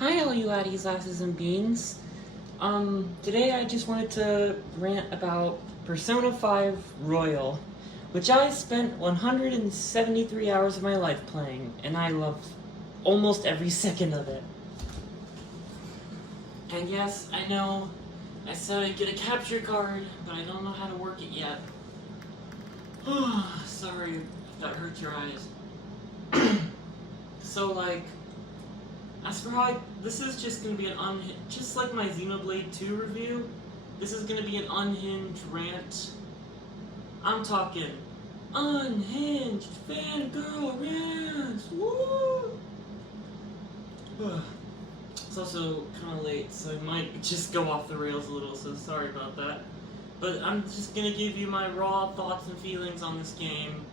Hi all you laddies, lasses, and beans. Today I just wanted to rant about Persona 5 Royal, which I spent 173 hours of my life playing, and I loved almost every second of it. And yes, I know, I said I'd get a capture card, but I don't know how to work it yet. Sorry if that hurt your eyes. So as for how this is just gonna be an just like my Xenoblade 2 review, this is gonna be an unhinged rant. I'm talking unhinged fangirl rants. Woo! It's also kind of late, so I might just go off the rails a little. So sorry about that. But I'm just gonna give you my raw thoughts and feelings on this game,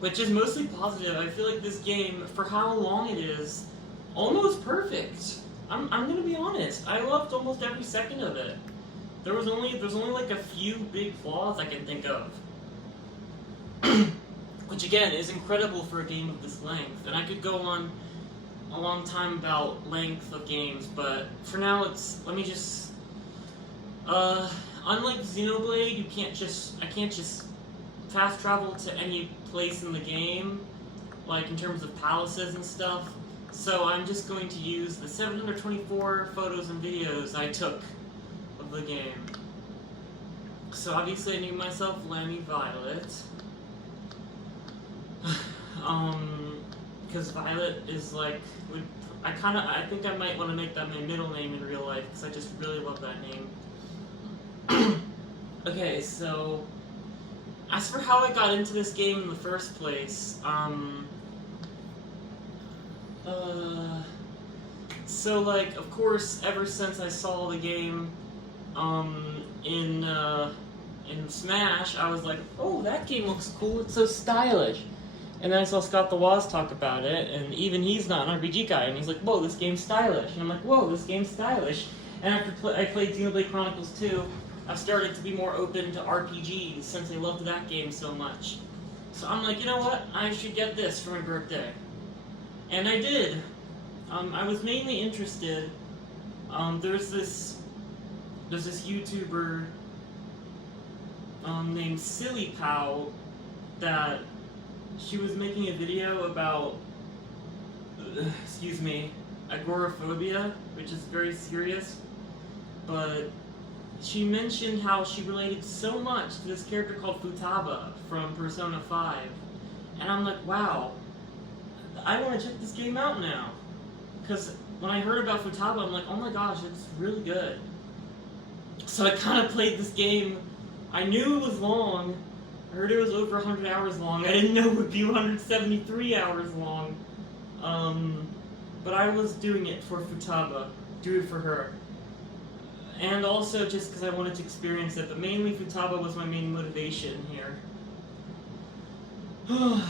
which is mostly positive. I feel like this game, for how long it is, almost perfect. I'm gonna be honest. I loved almost every second of it. There's only like a few big flaws I can think of, which again is incredible for a game of this length. And I could go on a long time about length of games, but for now let me just. Unlike Xenoblade, I can't just fast travel to any place in the game, like in terms of palaces and stuff. So I'm just going to use the 724 photos and videos I took of the game. So obviously I named myself Lammy Violet. Because Violet is like, I think I might want to make that my middle name in real life, because I just really love that name. Okay, so as for how I got into this game in the first place, so like, of course, ever since I saw the game, in Smash, I was like, oh, that game looks cool, it's so stylish. And then I saw Scott the Woz talk about it, and even he's not an RPG guy, and he's like, whoa, this game's stylish. And I'm like, whoa, this game's stylish. And after I played Xenoblade Chronicles 2, I've started to be more open to RPGs since I loved that game so much. So I'm like, you know what? I should get this for my birthday. And I did. I was mainly interested. There's this YouTuber named Silly Pow that she was making a video about, excuse me, agoraphobia, which is very serious, but she mentioned how she related so much to this character called Futaba from Persona 5. And I'm like, wow, I want to check this game out now. Because when I heard about Futaba, I'm like, oh my gosh, it's really good. So I kind of played this game. I knew it was long. I heard it was over 100 hours long. I didn't know it would be 173 hours long. But I was doing it for Futaba. Do it for her. And also just because I wanted to experience it, but mainly Futaba was my main motivation here. I'm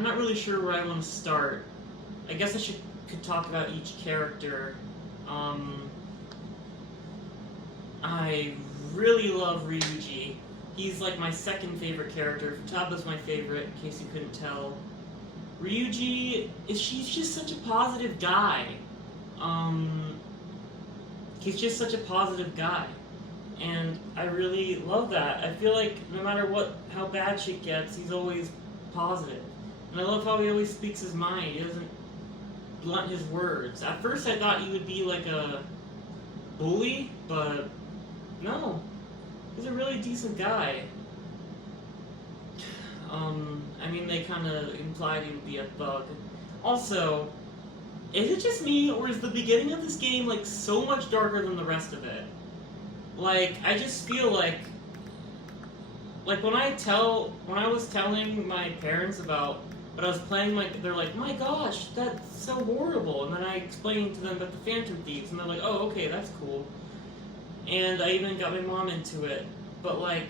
not really sure where I want to start. I guess I could talk about each character. I really love Ryuji. He's like my second favorite character. Futaba's my favorite, in case you couldn't tell. Ryuji, she's just such a positive guy. He's just such a positive guy, and I really love that. I feel like no matter how bad shit gets, he's always positive. And I love how he always speaks his mind. He doesn't blunt his words. At first I thought he would be like a bully, but no. He's a really decent guy. I mean, they kind of implied he would be a thug. Also, is it just me, or is the beginning of this game, like, so much darker than the rest of it? Like, I just feel like when I was telling my parents about what I was playing, they're like, my gosh, that's so horrible. And then I explained to them about the Phantom Thieves, and they're like, oh, okay, that's cool. And I even got my mom into it. But, like,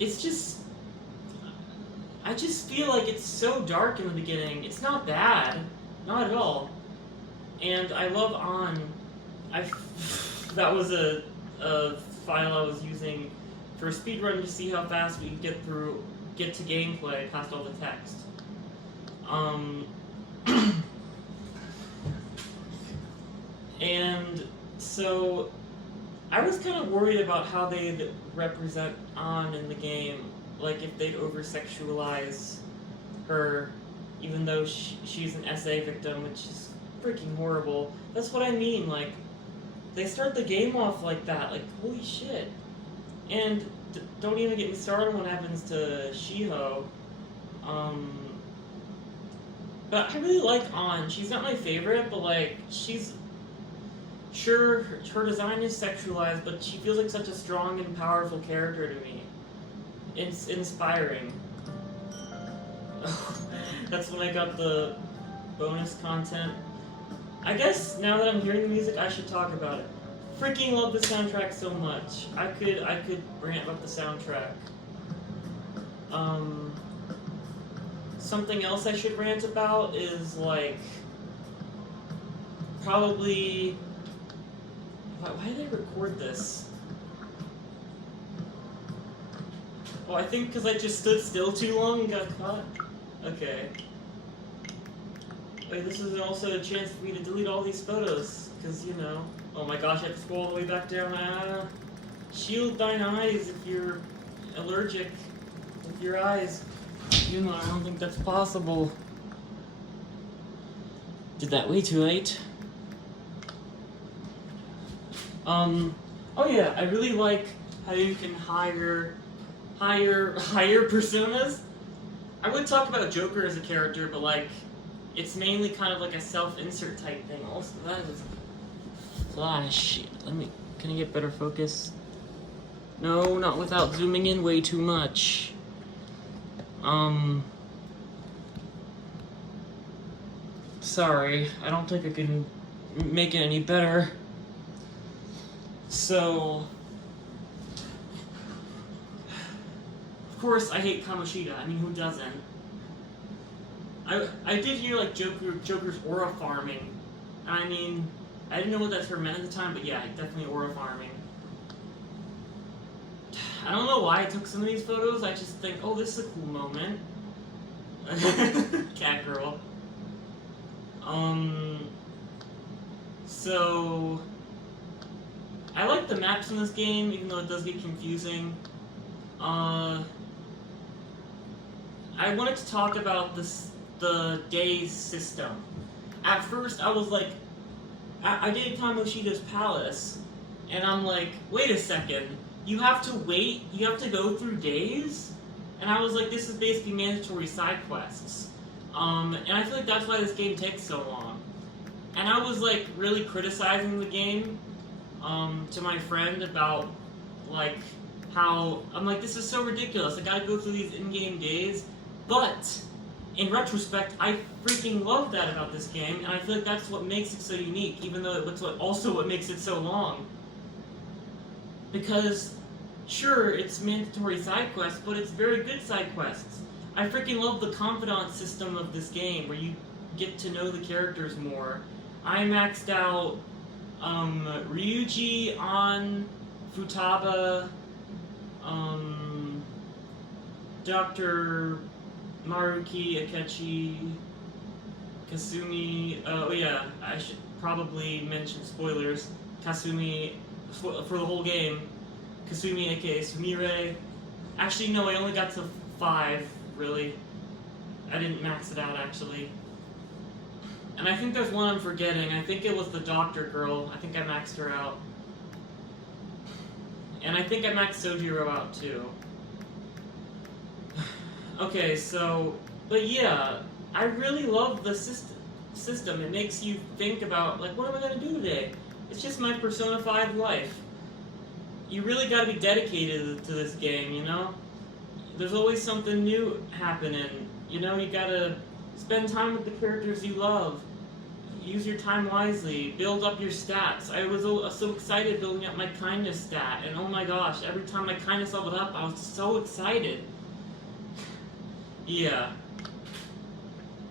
it's just, I just feel like it's so dark in the beginning. It's not bad. Not at all. And I love An. That was a file I was using for a speedrun to see how fast we could get through get to gameplay past all the text. And so I was kind of worried about how they'd represent An in the game, like if they'd over-sexualize her, even though she's an SA victim, which is freaking horrible. That's what I mean, like, they start the game off like that, like, holy shit. And don't even get me started on what happens to Shiho. But I really like An. She's not my favorite, but like, she's... Sure, her design is sexualized, but she feels like such a strong and powerful character to me. It's inspiring. That's when I got the bonus content. I guess now that I'm hearing the music, I should talk about it. Freaking love the soundtrack so much. I could rant about the soundtrack. Something else I should rant about is like probably. Why did I record this? Oh, I think because I just stood still too long and got caught. Okay. Wait, this is also a chance for me to delete all these photos, because, you know... Oh my gosh, I have to scroll all the way back down. Shield thine eyes if you're allergic with your eyes. You know, I don't think that's possible. Did that way too late. Oh yeah, I really like how you can hire personas. I would talk about Joker as a character, but like, it's mainly kind of like a self-insert type thing. Also, that is flash. Can I get better focus? No, not without zooming in way too much. Sorry, I don't think I can make it any better. So, of course, I hate Kamoshida. I mean, who doesn't? I did hear like Joker's aura farming. I mean, I didn't know what that term meant at the time, but yeah, definitely aura farming. I don't know why I took some of these photos. I just think, oh, this is a cool moment. Cat girl. So I like the maps in this game, even though it does get confusing. I wanted to talk about the days system. At first, I was like, I did Kamoshida's palace, and I'm like, wait a second, you have to wait, you have to go through days? And I was like, this is basically mandatory side quests. And I feel like that's why this game takes so long. And I was like really criticizing the game to my friend about like how I'm like, this is so ridiculous. I gotta go through these in-game days. But in retrospect, I freaking love that about this game, and I feel like that's what makes it so unique, even though it's also what makes it so long. Because sure, it's mandatory side quests, but it's very good side quests. I freaking love the confidant system of this game, where you get to know the characters more. I maxed out Ryuji, An, Futaba, Dr. Maruki, Akechi, Kasumi. Oh yeah, I should probably mention spoilers. Kasumi for the whole game. Kasumi, aka Sumire. Actually, no, I only got to 5. Really, I didn't max it out actually. And I think there's one I'm forgetting. I think it was the doctor girl. I think I maxed her out. And I think I maxed Sojiro out too. Okay, so, but yeah, I really love the system. It makes you think about, like, what am I going to do today? It's just my Persona 5 life. You really got to be dedicated to this game, you know? There's always something new happening. You know, you got to spend time with the characters you love. Use your time wisely. Build up your stats. I was so excited building up my kindness stat, and oh my gosh, every time my kindness leveled up, I was so excited. Yeah.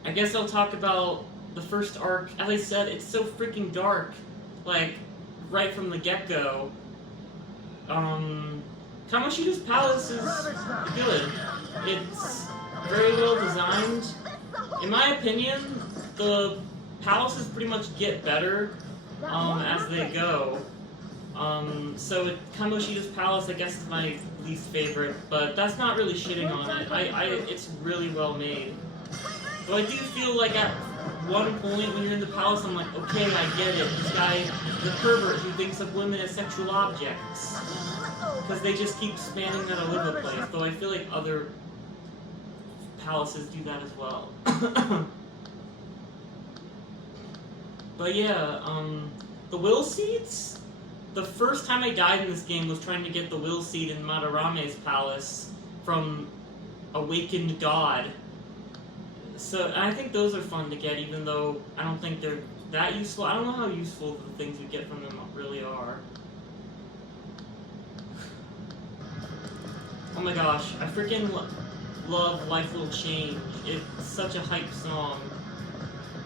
I guess I'll talk about the first arc. As I said, it's so freaking dark. Like, right from the get-go. Kamoshida's palace is good. It's very well designed. In my opinion, the palaces pretty much get better as they go. So Kamoshida's palace, I guess, is my least favorite, but that's not really shitting on it. It's really well made. Though I do feel like at one point when you're in the palace, I'm like, okay, I get it. This guy, the pervert who thinks of women as sexual objects. Because they just keep spamming that all over the place. Though I feel like other palaces do that as well. But yeah, the will seeds? The first time I died in this game was trying to get the will seed in Madarame's palace from Awakened God. So I think those are fun to get, even though I don't think they're that useful. I don't know how useful the things you get from them really are. Oh my gosh, I freaking love Life Will Change. It's such a hype song.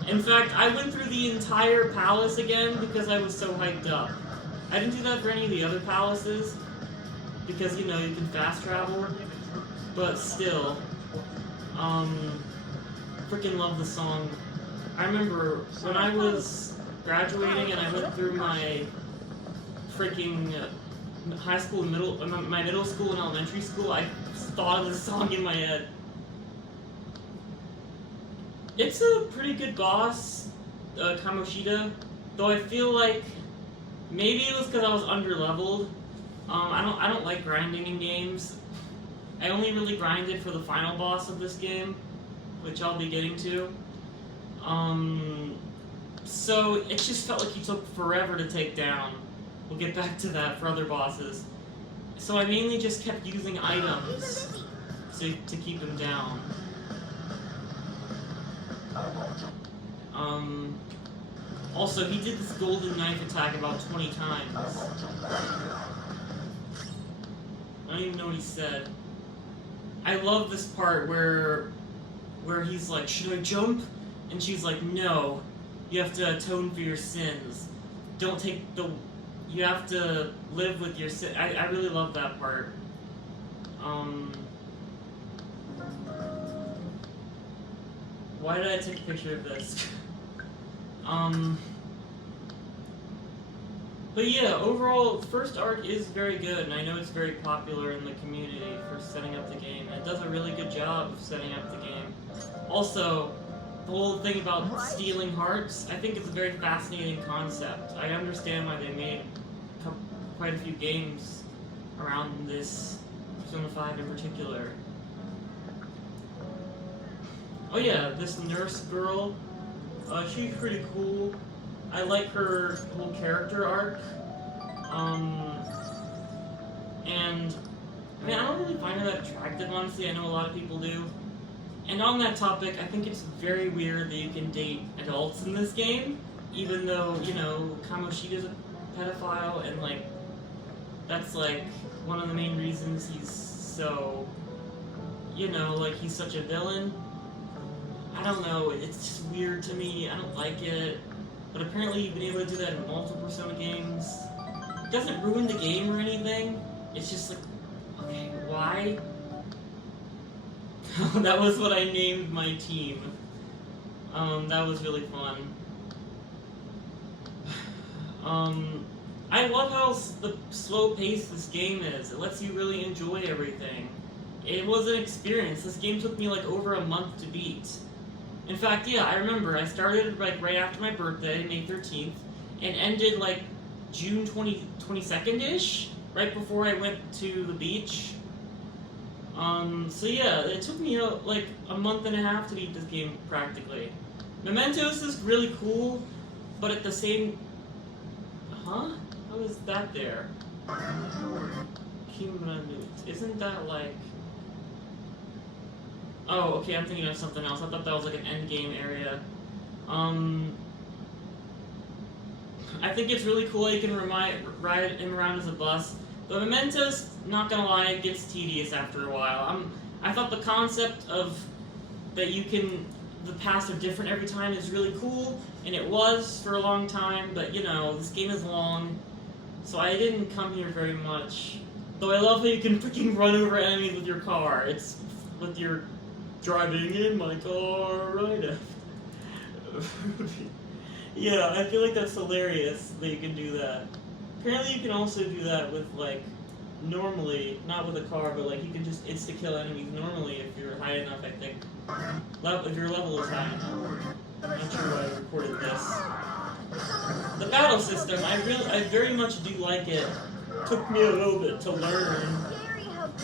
In fact, I went through the entire palace again because I was so hyped up. I didn't do that for any of the other palaces, because, you know, you can fast travel, but still, freaking love the song. I remember when I was graduating and I went through my freaking high school and my middle school and elementary school, I thought of this song in my head. It's a pretty good boss, Kamoshida, though I feel like maybe it was because I was underleveled. I don't like grinding in games. I only really grinded for the final boss of this game, which I'll be getting to. So it just felt like he took forever to take down. We'll get back to that for other bosses. So I mainly just kept using items to keep him down. Also, he did this golden knife attack about 20 times. I don't even know what he said. I love this part where he's like, should I jump? And she's like, no. You have to atone for your sins. Don't take the... You have to live with your sin. I really love that part. Why did I take a picture of this? But yeah, overall, the first arc is very good, and I know it's very popular in the community for setting up the game. It does a really good job of setting up the game. Also, the whole thing about stealing hearts, I think it's a very fascinating concept. I understand why they made quite a few games around this, Persona 5 in particular. Oh yeah, this nurse girl, she's pretty cool. I like her whole character arc. And I mean, I don't really find her that attractive, honestly. I know a lot of people do. And on that topic, I think it's very weird that you can date adults in this game, even though, you know, Kamoshida's a pedophile, and like, that's like one of the main reasons he's so, you know, like he's such a villain. I don't know, it's just weird to me, I don't like it. But apparently you've been able to do that in multiple Persona games. It doesn't ruin the game or anything, it's just like, okay, why? That was what I named my team. That was really fun. I love how the slow pace this game is. It lets you really enjoy everything. It was an experience. This game took me like over a month to beat. In fact, yeah, I remember I started like right after my birthday, May 13th, and ended like June 22nd-ish, right before I went to the beach. So yeah, it took me like a month and a half to beat this game practically. Mementos is really cool, but at the same... Huh? How is that there? Kimranut. Isn't that like... Oh, okay, I'm thinking of something else. I thought that was like an endgame area. I think it's really cool that you can ride him around as a bus. But Mementos, not gonna lie, it gets tedious after a while. I thought the concept of that the paths are different every time is really cool, and it was for a long time, but you know, this game is long, so I didn't come here very much. Though I love how you can freaking run over enemies with your car. It's with your driving in my car right after. Yeah, I feel like that's hilarious that you can do that. Apparently you can also do that with, like, normally, not with a car, but, like, you can just insta-kill enemies normally if you're high enough, I think. If your level is high enough. I'm not sure why I recorded this. The battle system, I very much do like it. Took me a little bit to learn.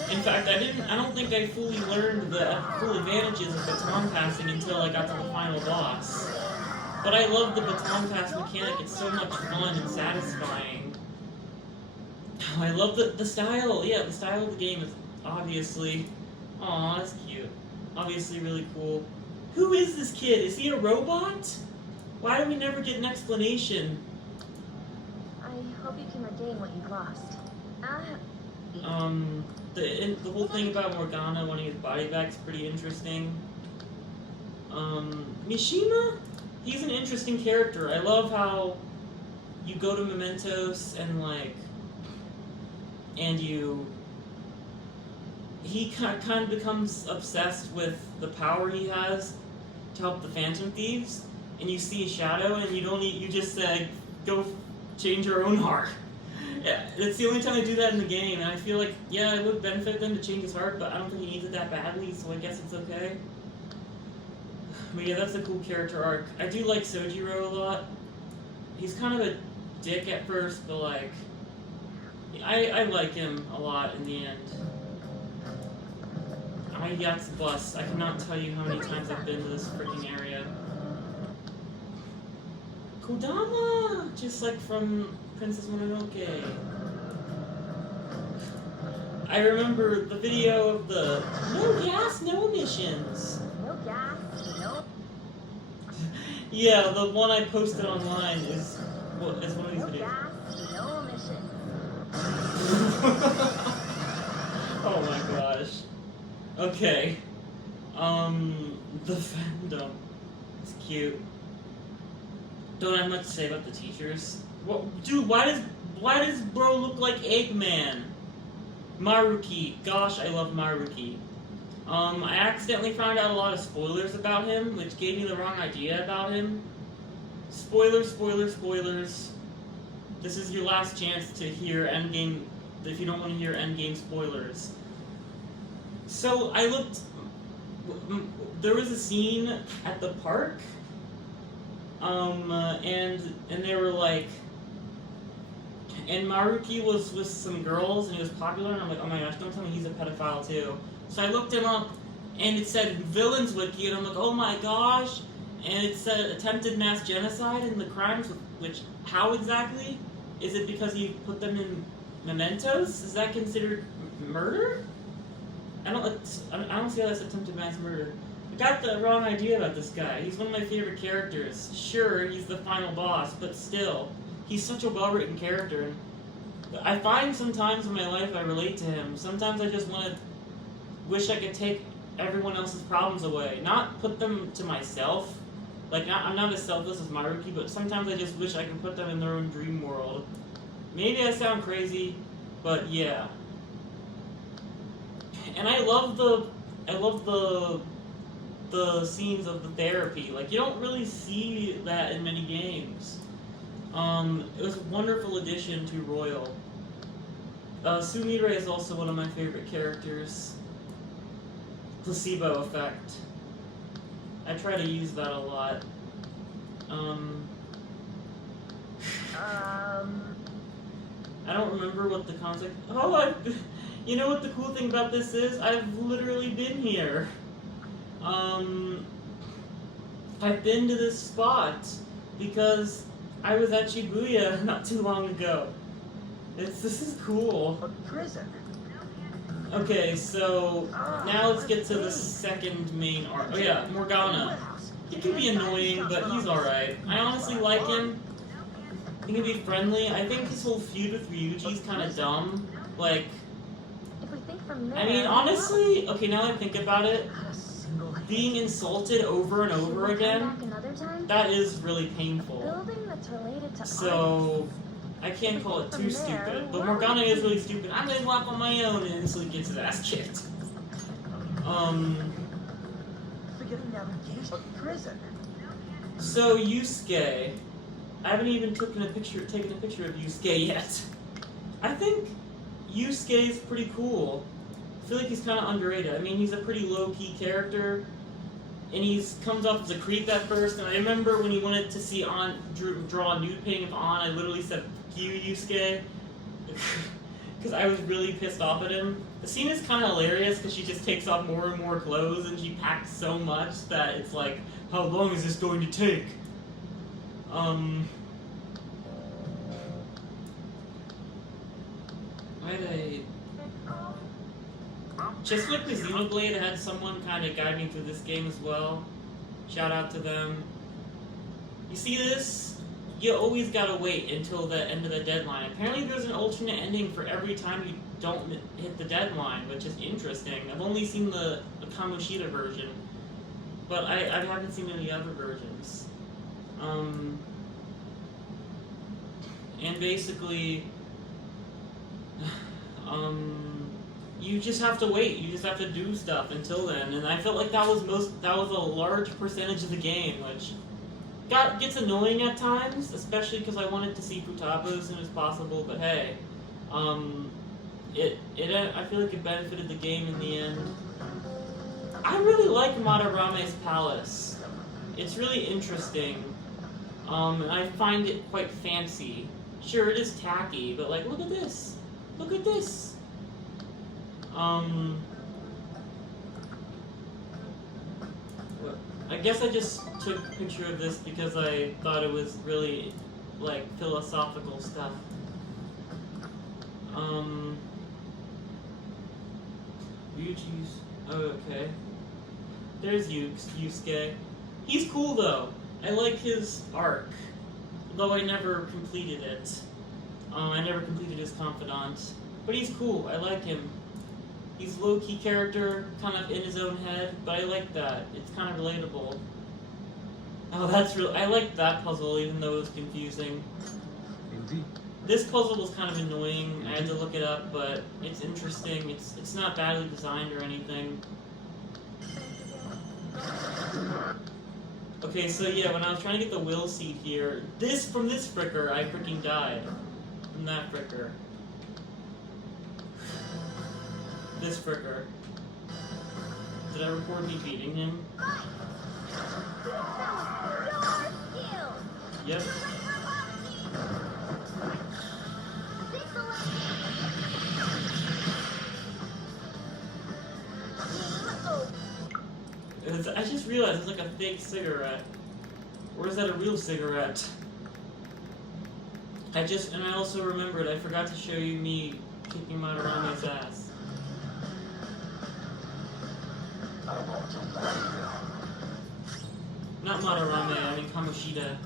In fact, I don't think I fully learned the full advantages of baton passing until I got to the final boss. But I love the baton pass mechanic, it's so much fun and satisfying. I love the style, yeah, the style of the game is obviously, aw, that's cute. Obviously really cool. Who is this kid? Is he a robot? Why do we never get an explanation? I hope you can regain what you've lost. The whole thing about Morgana wanting his body back is pretty interesting. Mishima? He's an interesting character. I love how you go to Mementos and, like, he kind of becomes obsessed with the power he has to help the Phantom Thieves, and you see a shadow, and you just go change your own heart. Yeah, that's the only time I do that in the game, and I feel like, yeah, it would benefit them to change his heart, but I don't think he needs it that badly, so I guess it's okay. But yeah, that's a cool character arc. I do like Sojiro a lot. He's kind of a dick at first, but, like, I like him a lot in the end. Ayat's bus. I cannot tell you how many times I've been to this freaking area. Kodama! Just like from Princess Mononoke. I remember the video of the no gas, no emissions. No gas, no. Yeah, the one I posted online is one of these videos. No gas, no emission. Oh my gosh. Okay. The fandom. It's cute. Don't have much to say about the teachers. What, dude, why does bro look like Eggman? Maruki. Gosh, I love Maruki. I accidentally found out a lot of spoilers about him, which gave me the wrong idea about him. Spoilers, spoilers, spoilers. This is your last chance to hear endgame, if you don't want to hear endgame spoilers. So, I looked, there was a scene at the park, and they were like, and Maruki was with some girls, and he was popular, and I'm like, oh my gosh, don't tell me he's a pedophile too. So I looked him up, and it said Villains Wiki, and I'm like, oh my gosh, and it said attempted mass genocide, and the crimes, which, how exactly? Is it because he put them in mementos? Is that considered murder? I don't see how that's attempted mass murder. I got the wrong idea about this guy. He's one of my favorite characters. Sure, he's the final boss, but still, he's such a well-written character. I find sometimes in my life I relate to him. Sometimes I just wish I could take everyone else's problems away. Not put them to myself. Like, I'm not as selfless as Maruki, but sometimes I just wish I could put them in their own dream world. Maybe I sound crazy, but yeah. And I love the scenes of the therapy. Like, you don't really see that in many games. It was a wonderful addition to Royal. Sumire is also one of my favorite characters. Placebo effect. I try to use that a lot. I don't remember what the concept. Oh, you know what the cool thing about this is? I've literally been here. I've been to this spot because I was at Shibuya not too long ago. This is cool. A prison. Okay, so now let's get to the second main arc. Oh yeah, Morgana. He can be annoying, but he's alright. I honestly like him. He can be friendly. I think his whole feud with Ryuji's kind of dumb. Like, I mean, honestly, okay, now that I think about it, being insulted over and over again, that is really painful. So, I can't call it too stupid. But Morgana is really stupid. I'm gonna walk on my own and instantly gets his ass kicked. Forgetting now engaged in prison. So Yusuke, I haven't even taken a picture of Yusuke yet. I think Yusuke is pretty cool. I feel like he's kind of underrated. I mean, he's a pretty low-key character, and he comes off as a creep at first. And I remember when he wanted to see draw a nude painting of An, I literally said, "Fuck you, Yusuke," because I was really pissed off at him. The scene is kind of hilarious because she just takes off more and more clothes, and she packs so much that it's like, how long is this going to take? Just like the Xenoblade, I had someone kind of guide me through this game as well. Shout out to them. You see this? You always gotta wait until the end of the deadline. Apparently there's an alternate ending for every time you don't hit the deadline, which is interesting. I've only seen the Kamoshida version, but I haven't seen any other versions. And basically, you just have to wait. You just have to do stuff until then. And I felt like that was a large percentage of the game, which gets annoying at times, especially because I wanted to see Futaba as soon as possible. But hey, I feel like it benefited the game in the end. I really like Madarame's palace. It's really interesting. And I find it quite fancy. Sure, it is tacky, but like, look at this. Look at this. I guess I just took a picture of this because I thought it was really, like, philosophical stuff. Ryuji's... Oh, okay. There's Yusuke. He's cool, though. I like his arc. Though I never completed it. I never completed his confidant. But he's cool. I like him. He's a low-key character, kind of in his own head, but I like that. It's kind of relatable. Oh, that's real. I like that puzzle, even though it was confusing. Indeed. This puzzle was kind of annoying. I had to look it up, but it's interesting. It's not badly designed or anything. Okay, so yeah, when I was trying to get the will seed here, from this fricker, I freaking died. From that fricker. This fricker. Did I record me beating him? Yep. I just realized it's like a fake cigarette. Or is that a real cigarette? And I also remembered, I forgot to show you me kicking Madarame's ass. Not Madarame, I mean Kamoshida.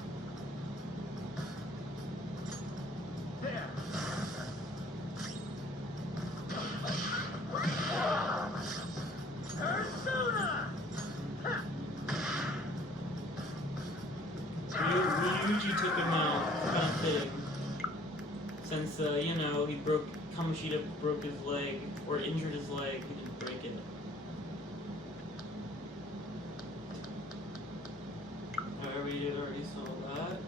Ryuji took him out, kind of thing. Since, you know, Kamoshida broke his leg, or injured his leg, he didn't break it. We already saw that.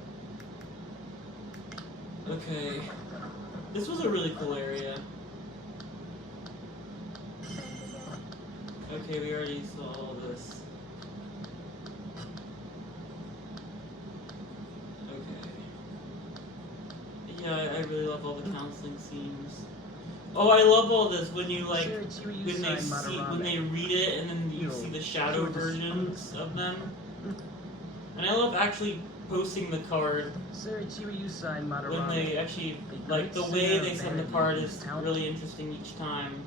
Okay. This was a really cool area. Okay, we already saw all this. Okay. Yeah, I really love all the counseling scenes. Oh, I love all this when you like when they read it and then you see the shadow versions of them. And I love actually posting the card when they actually, like, the way they send the card is really interesting each time.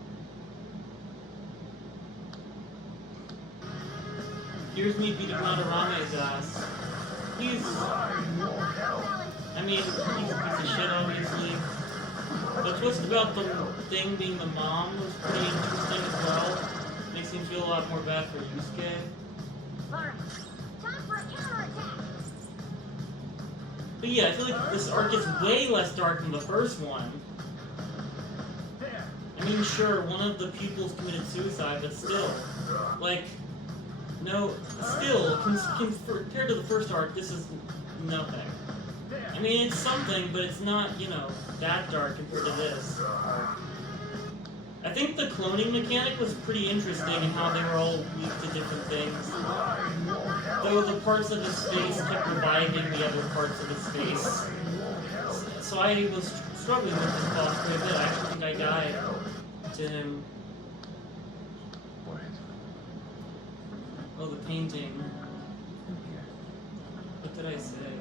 Here's me beating Madarame's ass. He's a piece of shit, obviously. The twist about the thing being the mom was pretty interesting as well. Makes me feel a lot more bad for Yusuke. But yeah, I feel like this arc is way less dark than the first one. I mean, sure, one of the pupils committed suicide, but still. Like, no, still, compared to the first arc, this is nothing. I mean, it's something, but it's not, you know, that dark compared to this. I think the cloning mechanic was pretty interesting in how they were all weak to different things. Though the parts of his face kept reviving the other parts of his face. So I was struggling with this boss quite a bit. I actually think I died to him. What? Oh, the painting. What did I say?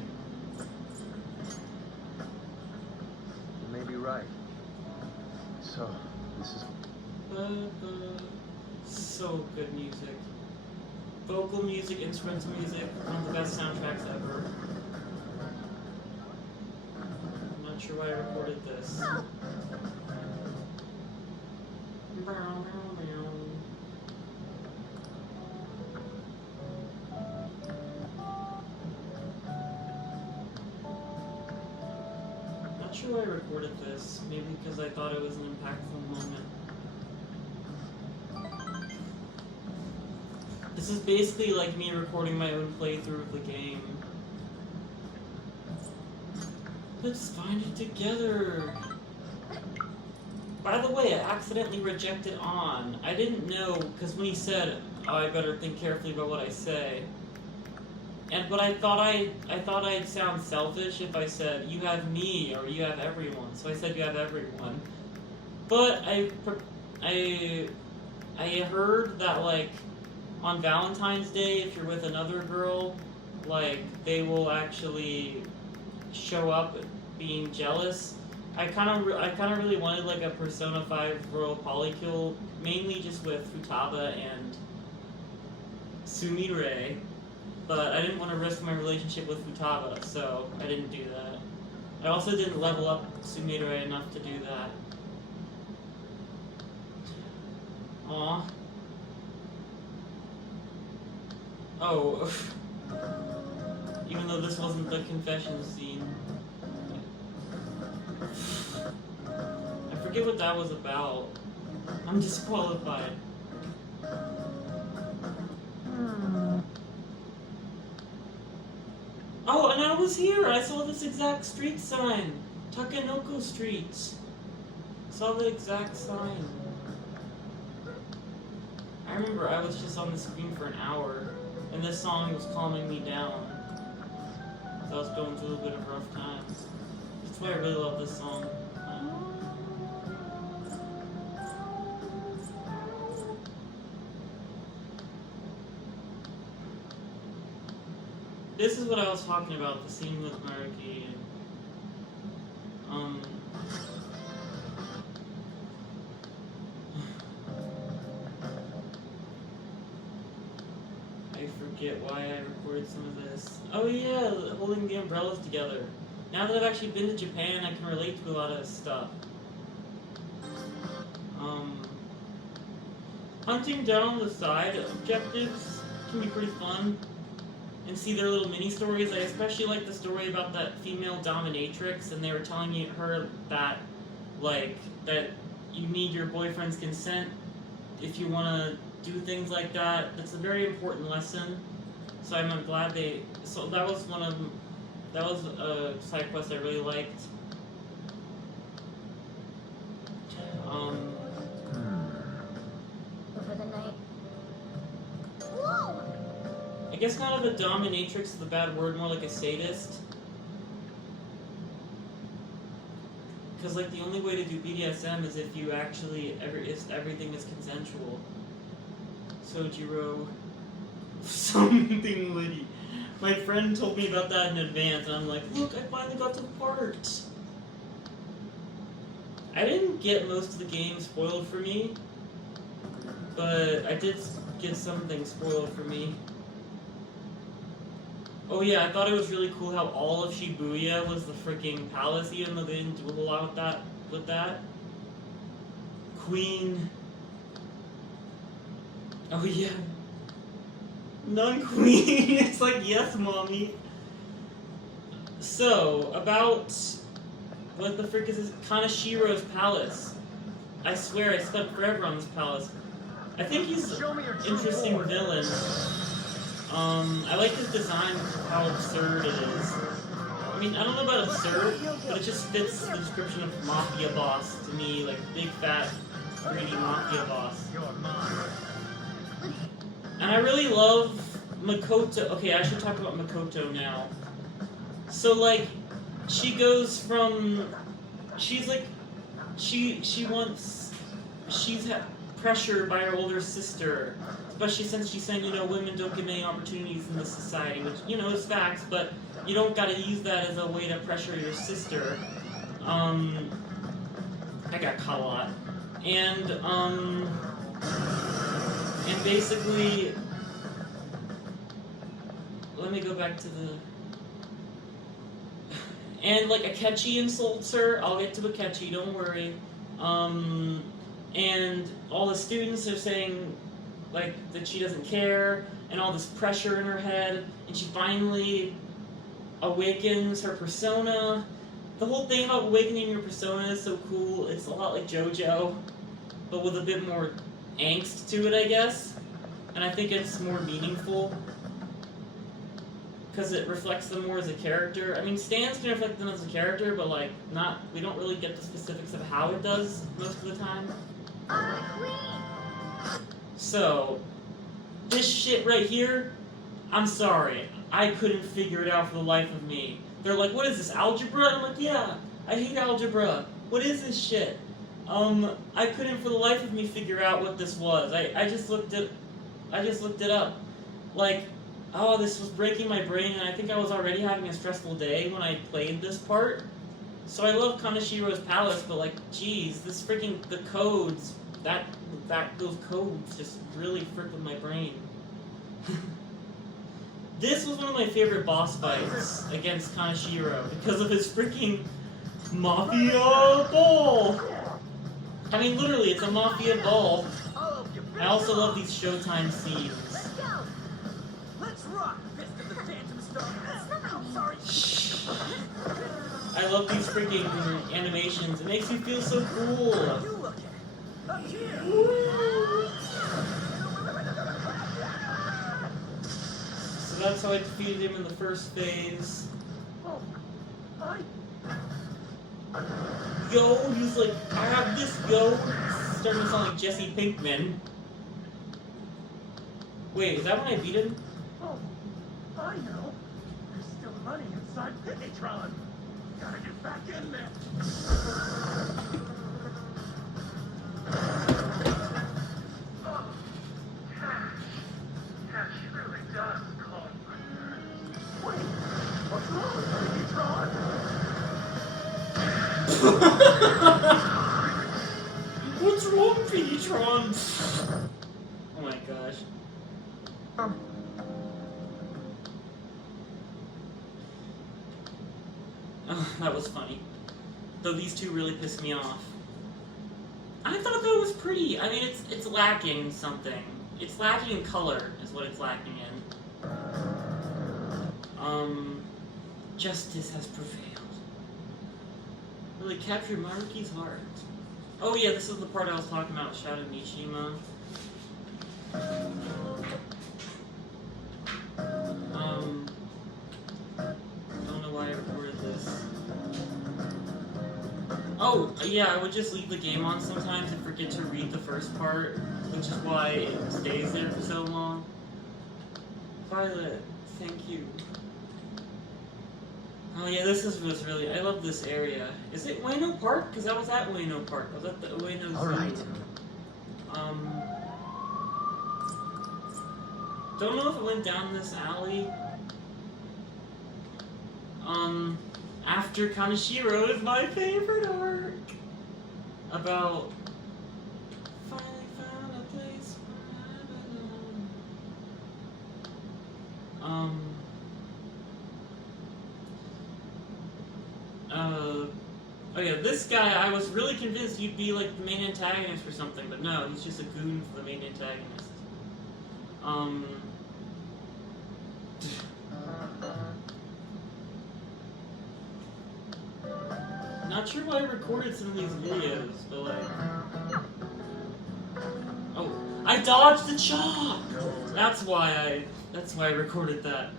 You may be right. So, this is... So good music. Vocal music, instrumental music, one of the best soundtracks ever. I'm not sure why I recorded this. Not sure why I recorded this. Maybe because I thought it was an impactful moment. This is basically like me recording my own playthrough of the game. Let's find it together. By the way, I accidentally rejected on. I didn't know, because when he said, oh, I better think carefully about what I say. But I thought I'd sound selfish if I said, you have me, or you have everyone. So I said, you have everyone. But I heard that, like, on Valentine's Day, if you're with another girl, like, they will actually show up being jealous. I kind of really wanted, like, a Persona 5 Royal Polykill, mainly just with Futaba and Sumire, but I didn't want to risk my relationship with Futaba, so I didn't do that. I also didn't level up Sumire enough to do that. Aww. Oh, even though this wasn't the confession scene. I forget what that was about. I'm disqualified. Oh, and I was here! I saw this exact street sign! Takenoko Street. Saw the exact sign. I remember I was just on the screen for an hour. And this song was calming me down. So I was going through a little bit of a rough time. That's why I really love this song. This is what I was talking about, the scene with Maruki. I forget why I recorded some of this. Oh yeah, holding the umbrellas together. Now that I've actually been to Japan, I can relate to a lot of stuff. Hunting down the side objectives can be pretty fun. And see their little mini stories. I especially like the story about that female dominatrix, and they were telling her that, like, that you need your boyfriend's consent if you want to do things like that. That's a very important lesson. So I'm glad they. So that was a side quest I really liked. For the night. Whoa! I guess not a dominatrix is the bad word, more like a sadist. Because, like, the only way to do BDSM is if you actually, everything is consensual. Sojiro. Something witty. My friend told me about that in advance, and I'm like, look, I finally got to the part. I didn't get most of the game spoiled for me, but I did get some things spoiled for me. Oh yeah, I thought it was really cool how all of Shibuya was the freaking palace, even though they didn't do a whole lot with that. Queen. Oh yeah. Non-queen. It's like, yes, mommy. So, about what the frick is this? Kanashiro's palace. I swear I spent forever on this palace. I think he's an interesting villain. I like his design, how absurd it is. I mean, I don't know about absurd, but it just fits the description of mafia boss to me, like big fat, greedy mafia boss. And I really love Makoto. Okay, I should talk about Makoto now. So like, she goes from, she's like, she's pressured by her older sister, especially since she's saying, you know, women don't get many opportunities in this society, which, you know, is facts, but you don't gotta use that as a way to pressure your sister. I got caught a lot. And basically, let me go back to the, and like Akechi insults her. I'll get to Akechi, don't worry. And all the students are saying like that she doesn't care, and all this pressure in her head, and she finally awakens her persona. The whole thing about awakening your persona is so cool. It's a lot like JoJo, but with a bit more angst to it, I guess. And I think it's more meaningful because it reflects them more as a character. I mean, Stans can reflect them as a character, but like not. We don't really get the specifics of how it does most of the time. So, this shit right here, I'm sorry, I couldn't figure it out for the life of me. They're like, what is this, algebra? I'm like, yeah, I hate algebra. What is this shit? I couldn't for the life of me figure out what this was. I just looked it up. Like, oh, this was breaking my brain, and I think I was already having a stressful day when I played this part. So I love Kanashiro's Palace, but like, geez, this freaking, the codes, those codes just really frick with my brain. This was one of my favorite boss fights against Kanashiro because of his freaking mafia ball. I mean, literally, it's a mafia ball. I also love these Showtime scenes. Let's rock, Fist of the Phantom Star. Shh. I love these freaking animations. It makes you feel so cool. You look at it. Up here. So that's how I defeated him in the first phase. Yo, he's like, I have this, yo. It's starting to sound like Jesse Pinkman. Wait, is that when I beat him? Oh, I know. There's still money inside Pignatron. Gotta get back in there. Oh, cash really does call. Wait, what's wrong with Pignatron? What's wrong, Petron? Oh my gosh. Oh, that was funny. Though these two really pissed me off. I thought that it was pretty. I mean, it's lacking something. It's lacking in color, is what it's lacking in. Justice has prevailed. Really captured Maruki's heart. Oh yeah, this is the part I was talking about, Shadow Mishima. Don't know why I recorded this. Oh, yeah, I would just leave the game on sometimes and forget to read the first part, which is why it stays there for so long. Violet, thank you. Oh yeah, this was really, I love this area. Is it Ueno Park? Because I was at Ueno Park. I was at the Ueno Zoo. Alright. Don't know if it went down this alley. After Kanashiro is my favorite arc. About finally found a place where I belong. Oh yeah, this guy, I was really convinced he'd be like the main antagonist or something, but no, he's just a goon for the main antagonist. Not sure why I recorded some of these videos, but like... Oh, I dodged the chop! That's why I recorded that.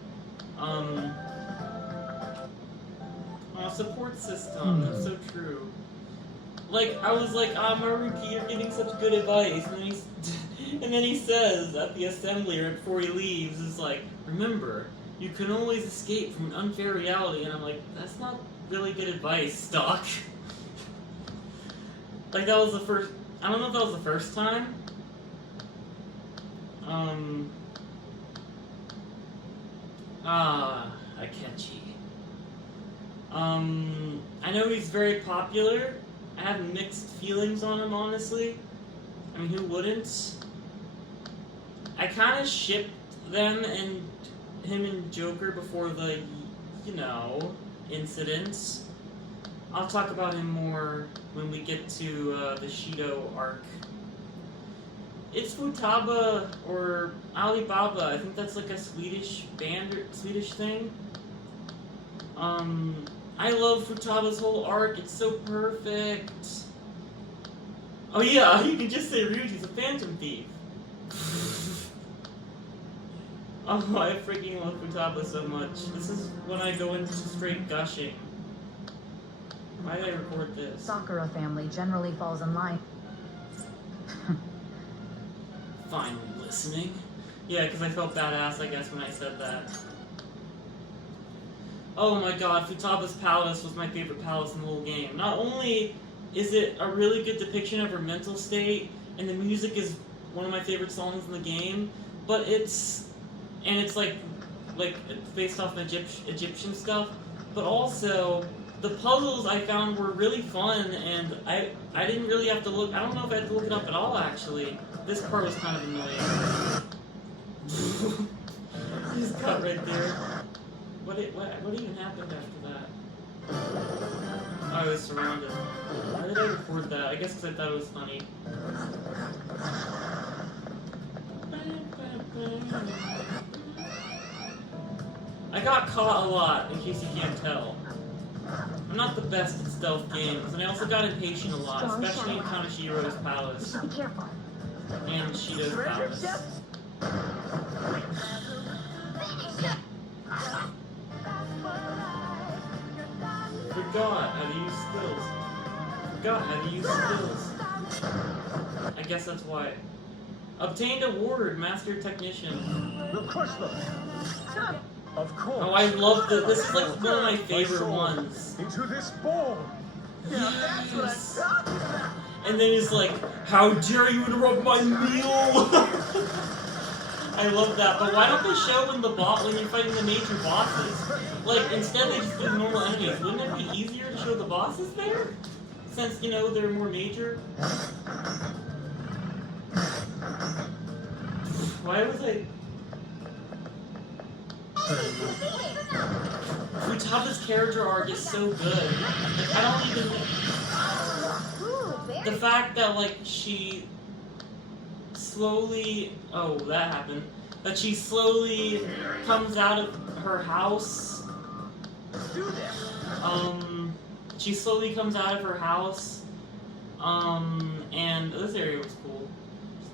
Support system, that's so true. Like, I was like, Maruki, you're giving such good advice, and then he says at the assembly, right before he leaves, is like, remember, you can always escape from an unfair reality, and I'm like, that's not really good advice, Stock. Like, that was the first, I don't know if that was the first time. Akechi. I know he's very popular. I have mixed feelings on him, honestly. I mean, who wouldn't? I kind of shipped them and him and Joker before the, you know, incidents. I'll talk about him more when we get to the Shido arc. It's Futaba or Alibaba. I think that's like a Swedish band or Swedish thing. I love Futaba's whole arc. It's so perfect. Oh yeah, you can just say Ryuji's a phantom thief. Oh, I freaking love Futaba so much. This is when I go into straight gushing. Why did I record this? Sakura family generally falls in line. Finally listening. Yeah, because I felt badass, I guess, when I said that. Oh my god, Futaba's palace was my favorite palace in the whole game. Not only is it a really good depiction of her mental state, and the music is one of my favorite songs in the game, but it's like based off Egyptian stuff, but also the puzzles I found were really fun, and I didn't really have to look. I don't know if I had to look it up at all, actually. This part was kind of annoying. He's cut right there. What even happened after that? I was surrounded. Why did I record that? I guess because I thought it was funny. I got caught a lot, in case you can't tell. I'm not the best at stealth games, and I also got impatient a lot, especially in Kanashiro's palace. Be careful. And Shido's palace. Forgot how to use skills. Forgot how to use skills. I guess that's why. Obtained award, Master Technician. We'll crush them. Of course. Oh, I love this is like one of my favorite ones. Into this ball. Yeah, that's what I'm talking about. And then he's like, how dare you interrupt my meal? I love that, but why don't they show when when you're fighting the major bosses? Like, instead they just do normal enemies. Wouldn't it be easier to show the bosses there? Since, you know, they're more major? Why was I... Futaba's character arc is so good. Like, I don't even... The fact that, like, she slowly... Oh, that happened. That she slowly comes out of her house. She slowly comes out of her house. And this area was cool.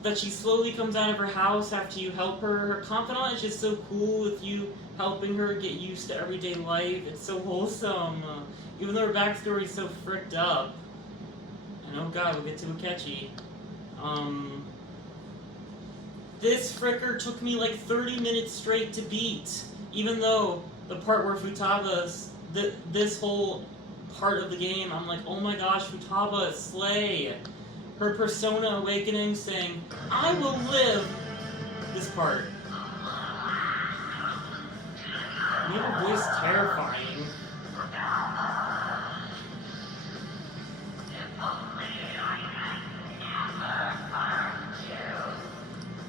That she slowly comes out of her house after you help her. Her confidant is just so cool with you helping her get used to everyday life. It's so wholesome. Even though her backstory is so fricked up. And oh god, we'll get to Akechi. This fricker took me like 30 minutes straight to beat. Even though the part where Futaba's, this whole part of the game, I'm like, oh my gosh, Futaba, slay. Her persona awakening saying, I will live. This part. Made her voice terrifying.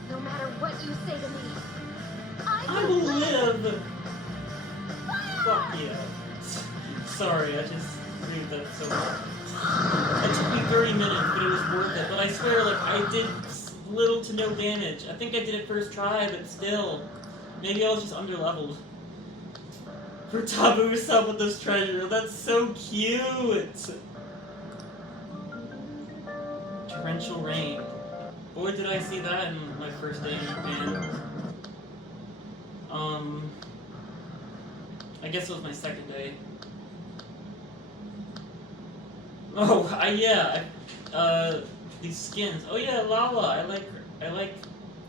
No matter what you say to me, I will live! Fuck yeah. Sorry, I just read that so much. It took me 30 minutes, but it was worth it. But I swear, like, I did little to no damage. I think I did it first try, but still. Maybe I was just underleveled. Futabu herself with this treasure. That's so cute! Torrential rain. Boy, did I see that in my first day in Japan. I guess it was my second day. Oh, these skins. Oh yeah, Lala. I like her.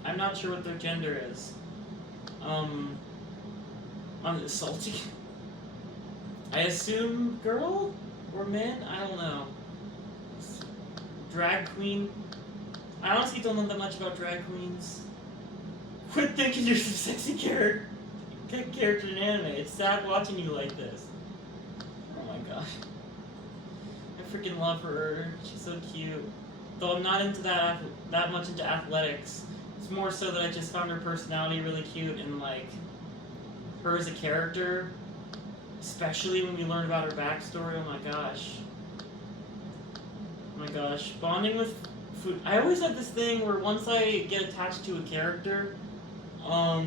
I'm not sure what their gender is. I'm salty. I assume girl or man? I don't know. Drag queen. I honestly don't know that much about drag queens. Quit thinking you're some sexy character in anime. It's sad watching you like this. Oh my gosh. I freaking love her. She's so cute. Though I'm not into that much into athletics. It's more so that I just found her personality really cute and like her as a character. Especially when we learn about her backstory. Oh my gosh. Oh my gosh. Bonding with food. I always have this thing where once I get attached to a character, I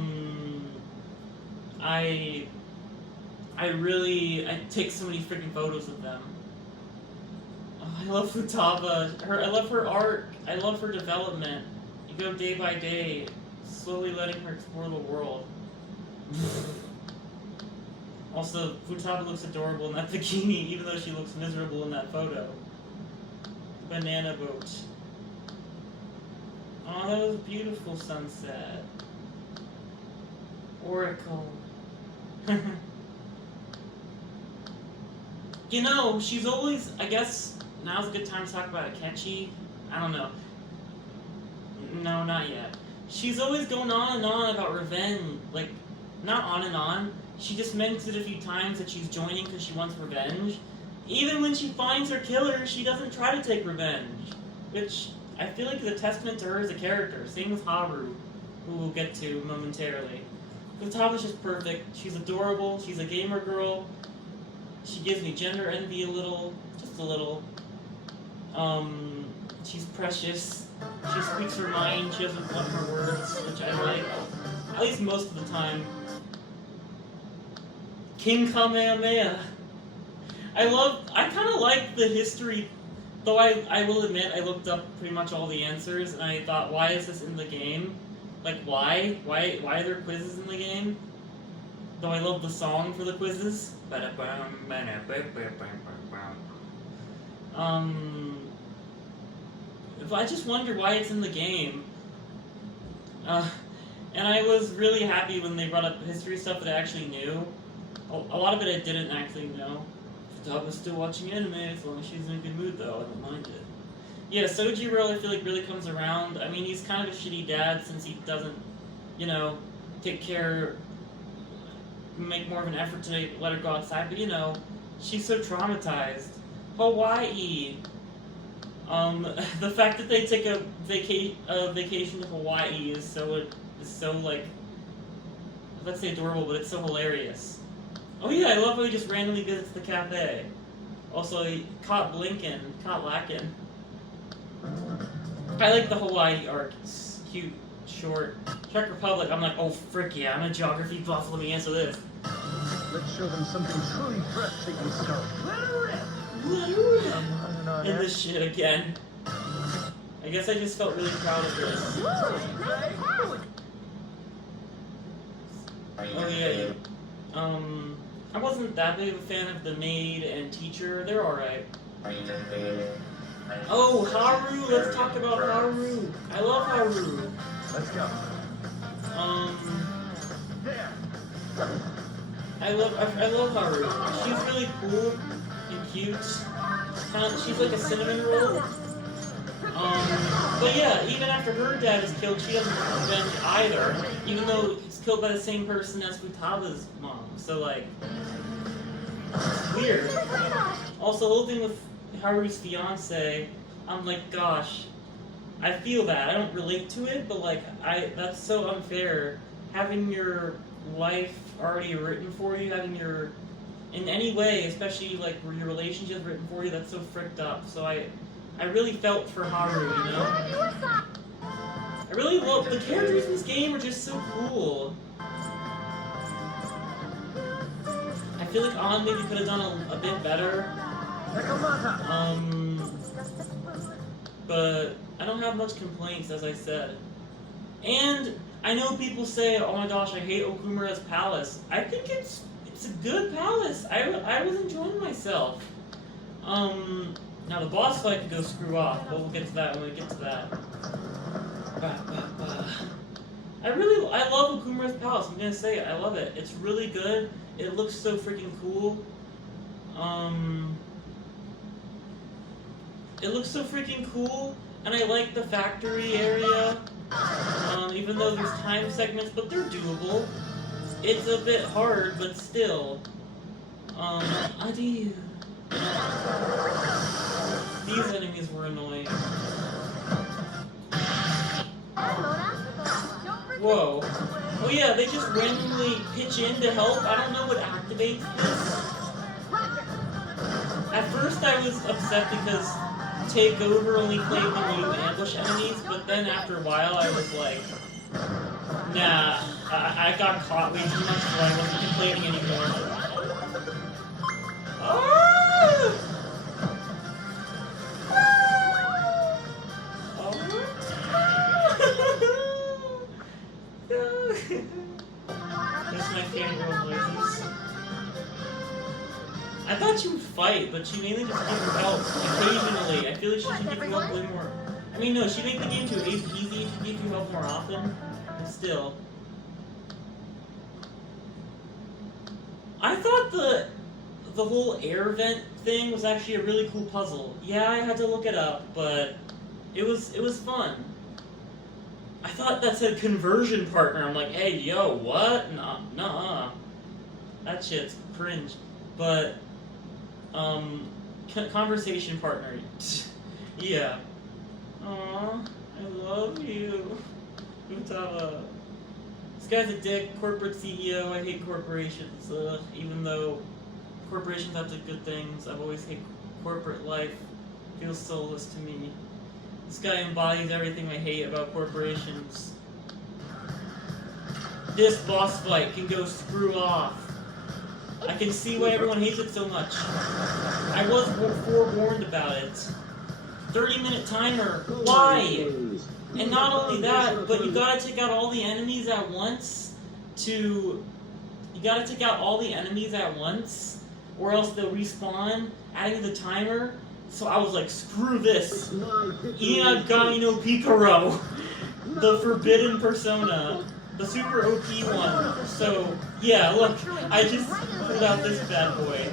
take so many freaking photos of them. Oh, I love Futaba. I love her art. I love her development. You go day by day, slowly letting her explore the world. Also, Futaba looks adorable in that bikini, even though she looks miserable in that photo. Banana boat. Oh, that was a beautiful sunset. Oracle. You know, she's always, I guess, now's a good time to talk about Akechi. I don't know. No, not yet. She's always going on and on about revenge. Like, not on and on. She just mentioned a few times that she's joining because she wants revenge. Even when she finds her killer, she doesn't try to take revenge. Which, I feel like is a testament to her as a character. Same with Haru, who we'll get to momentarily. Futaba's just perfect. She's adorable. She's a gamer girl. She gives me gender envy a little. Just a little. She's precious. She speaks her mind. She doesn't want her words, which I like. At least most of the time. King Kamehameha. I kind of like the history, though I will admit I looked up pretty much all the answers, and I thought, why is this in the game? Like, why? Why are there quizzes in the game? Though I love the song for the quizzes. I just wonder why it's in the game. And I was really happy when they brought up history stuff that I actually knew. A lot of it I didn't actually know. Futaba's still watching anime, as long as she's in a good mood though, I don't mind it. Yeah, Sojiro I feel like really comes around. I mean, he's kind of a shitty dad since he doesn't, you know, take care, make more of an effort to let her go outside, but you know, she's so traumatized. Hawaii! The fact that they take a vacation to Hawaii is so like, let's say adorable, but it's so hilarious. Oh yeah, I love how he just randomly visits the cafe. Also, he caught lacking. I like the Hawaii arc. It's cute, short. Czech Republic, I'm like, oh frick yeah, I'm a geography buff, let me answer this. Let's show them something truly breathtaking stuff. In this shit again. I guess I just felt really proud of this. Oh yeah. I wasn't that big of a fan of the maid and teacher. They're alright. Oh, Haru! Let's talk about Haru! I love Haru! Let's go. I love Haru. She's really cool and cute. She's like a cinnamon roll. But yeah, even after her dad is killed, she doesn't want revenge either. Even though he's killed by the same person as Futaba's mom. So like, it's weird. Also, the whole thing with Haru's fiance, I'm like, gosh, I feel that. I don't relate to it, but like, that's so unfair. Having your life already written for you, having your, in any way, especially like your relationship written for you, that's so fricked up. So I really felt for Haru, you know? I really love, the characters in this game are just so cool. I feel like On maybe could have done a bit better. But I don't have much complaints, as I said. And I know people say, oh my gosh, I hate Okumura's palace. I think it's a good palace. I was enjoying myself. Now the boss fight can go screw off, but we'll get to that when we get to that. I love Okumura's palace. I'm gonna say it. I love it. It's really good. It looks so freaking cool. It looks so freaking cool, and I like the factory area. Even though there's time segments, but they're doable. It's a bit hard, but still. Adieu. These enemies were annoying. Whoa. Oh yeah, they just randomly pitch in to help. I don't know what activates this. At first I was upset because Takeover only played when you ambush enemies, but then after a while I was like, nah, I got caught way too much, so I wasn't complaining anymore. Ah! That's my fangirl noises. I thought she would fight, but she mainly just gives her help occasionally. I feel like she should give you help way more. I mean, no, she'd make the game too easy if she gave you help more often, but still. I thought the whole air vent thing was actually a really cool puzzle. Yeah, I had to look it up, but it was fun. I thought that said conversion partner. I'm like, hey, yo, what? Nah. That shit's cringe. But, conversation partner. Yeah. Aww, I love you. Utama. This guy's a dick, corporate CEO, I hate corporations. Even though corporations have good things, I've always hated corporate life. Feels soulless to me. This guy embodies everything I hate about corporations. This boss fight can go screw off. I can see why everyone hates it so much. I was forewarned about it. 30-minute timer. Why? And not only that, but you gotta take out all the enemies at once or else they'll respawn, adding the timer. So I was like, screw this. Inagami no Picaro. The forbidden persona. The super OP one. So, yeah, look, I just pulled out this bad boy.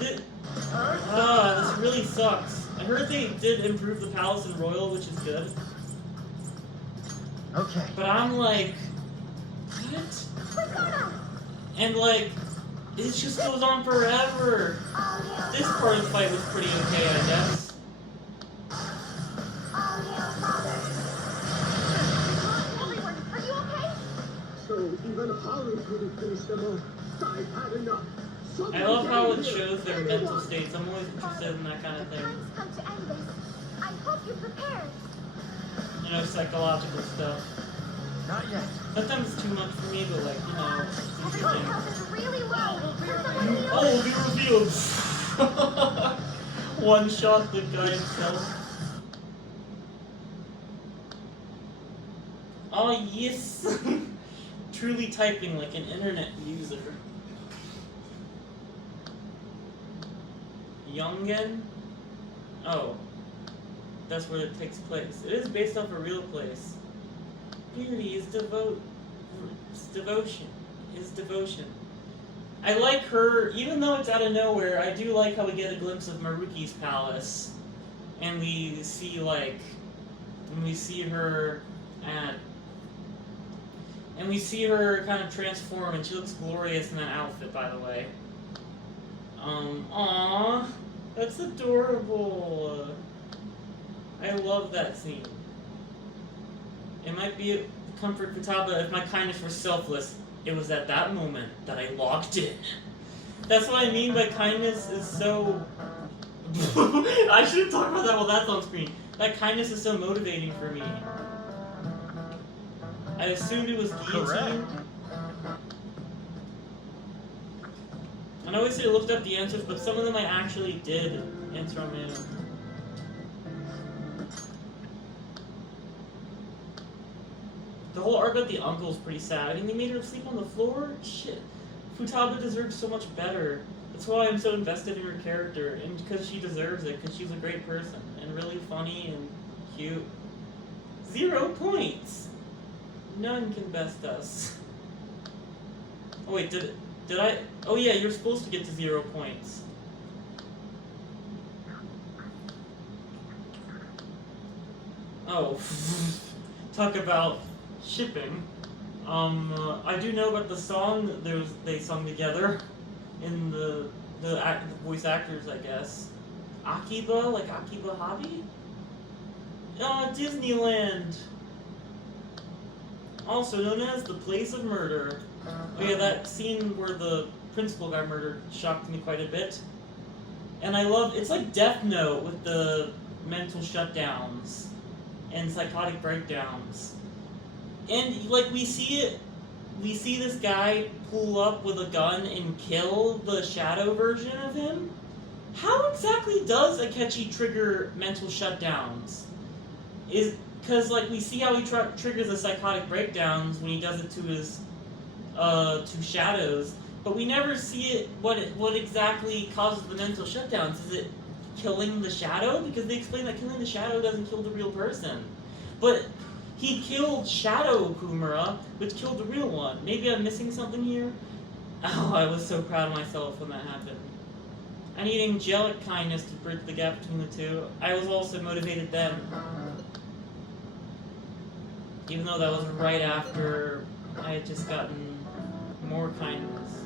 This really sucks. I heard they did improve the Palace and Royal, which is good. Okay. But I'm like, what? And like, it just goes on forever. This part of the fight was pretty okay, I guess. Are you okay? So even Holly couldn't finish them off. I had enough. I love how it shows their mental states. I'm always interested in that kind of thing. Time's come to end this. I hope you're prepared. You know, psychological stuff. Not yet. Sometimes it's too much for me, but like, you know, it's Everyone's interesting. health is really low. Can someone heal? Oh, be revealed! One shot the guy himself. Oh, yes! Truly typing like an internet user. Youngen? Oh. That's where it takes place. It is based off a real place. Beauty is devotion. Is devotion. I like her, even though it's out of nowhere, I do like how we get a glimpse of Maruki's palace. And we see, like, when we see her at... And we see her kind of transform, and she looks glorious in that outfit, by the way. Aww, that's adorable. I love that scene. It might be a comfort for Taba if my kindness were selfless. It was at that moment that I locked in. That's what I mean by kindness is so... I shouldn't talk about that while that's on screen. That kindness is so motivating for me. I assumed it was guillotine. I always say I looked up the answers, but some of them I actually did answer on my own. The whole arc with the uncle is pretty sad. I mean, they made her sleep on the floor? Shit. Futaba deserves so much better. That's why I'm so invested in her character, and because she deserves it, because she's a great person, and really funny and cute. 0 points! None can best us. Oh wait, did I? Oh yeah, you're supposed to get to 0 points. Oh, talk about shipping. I do know about the song that they sung together in the voice actors, I guess. Akiba, like Akiba Hobby? Disneyland! Also known as the place of murder. Oh yeah, that scene where the principal got murdered shocked me quite a bit. And I love, it's like Death Note with the mental shutdowns and psychotic breakdowns. And like we see this guy pull up with a gun and kill the shadow version of him. How exactly does Akechi trigger mental shutdowns? Is because like we see how he triggers the psychotic breakdowns when he does it to his to shadows, but we never see it. What exactly causes the mental shutdowns? Is it killing the shadow? Because they explain that killing the shadow doesn't kill the real person, but he killed Shadow Kumura, which killed the real one. Maybe I'm missing something here? Oh, I was so proud of myself when that happened. I need angelic kindness to bridge the gap between the two. I was also motivated then. Even though that was right after I had just gotten more kindness.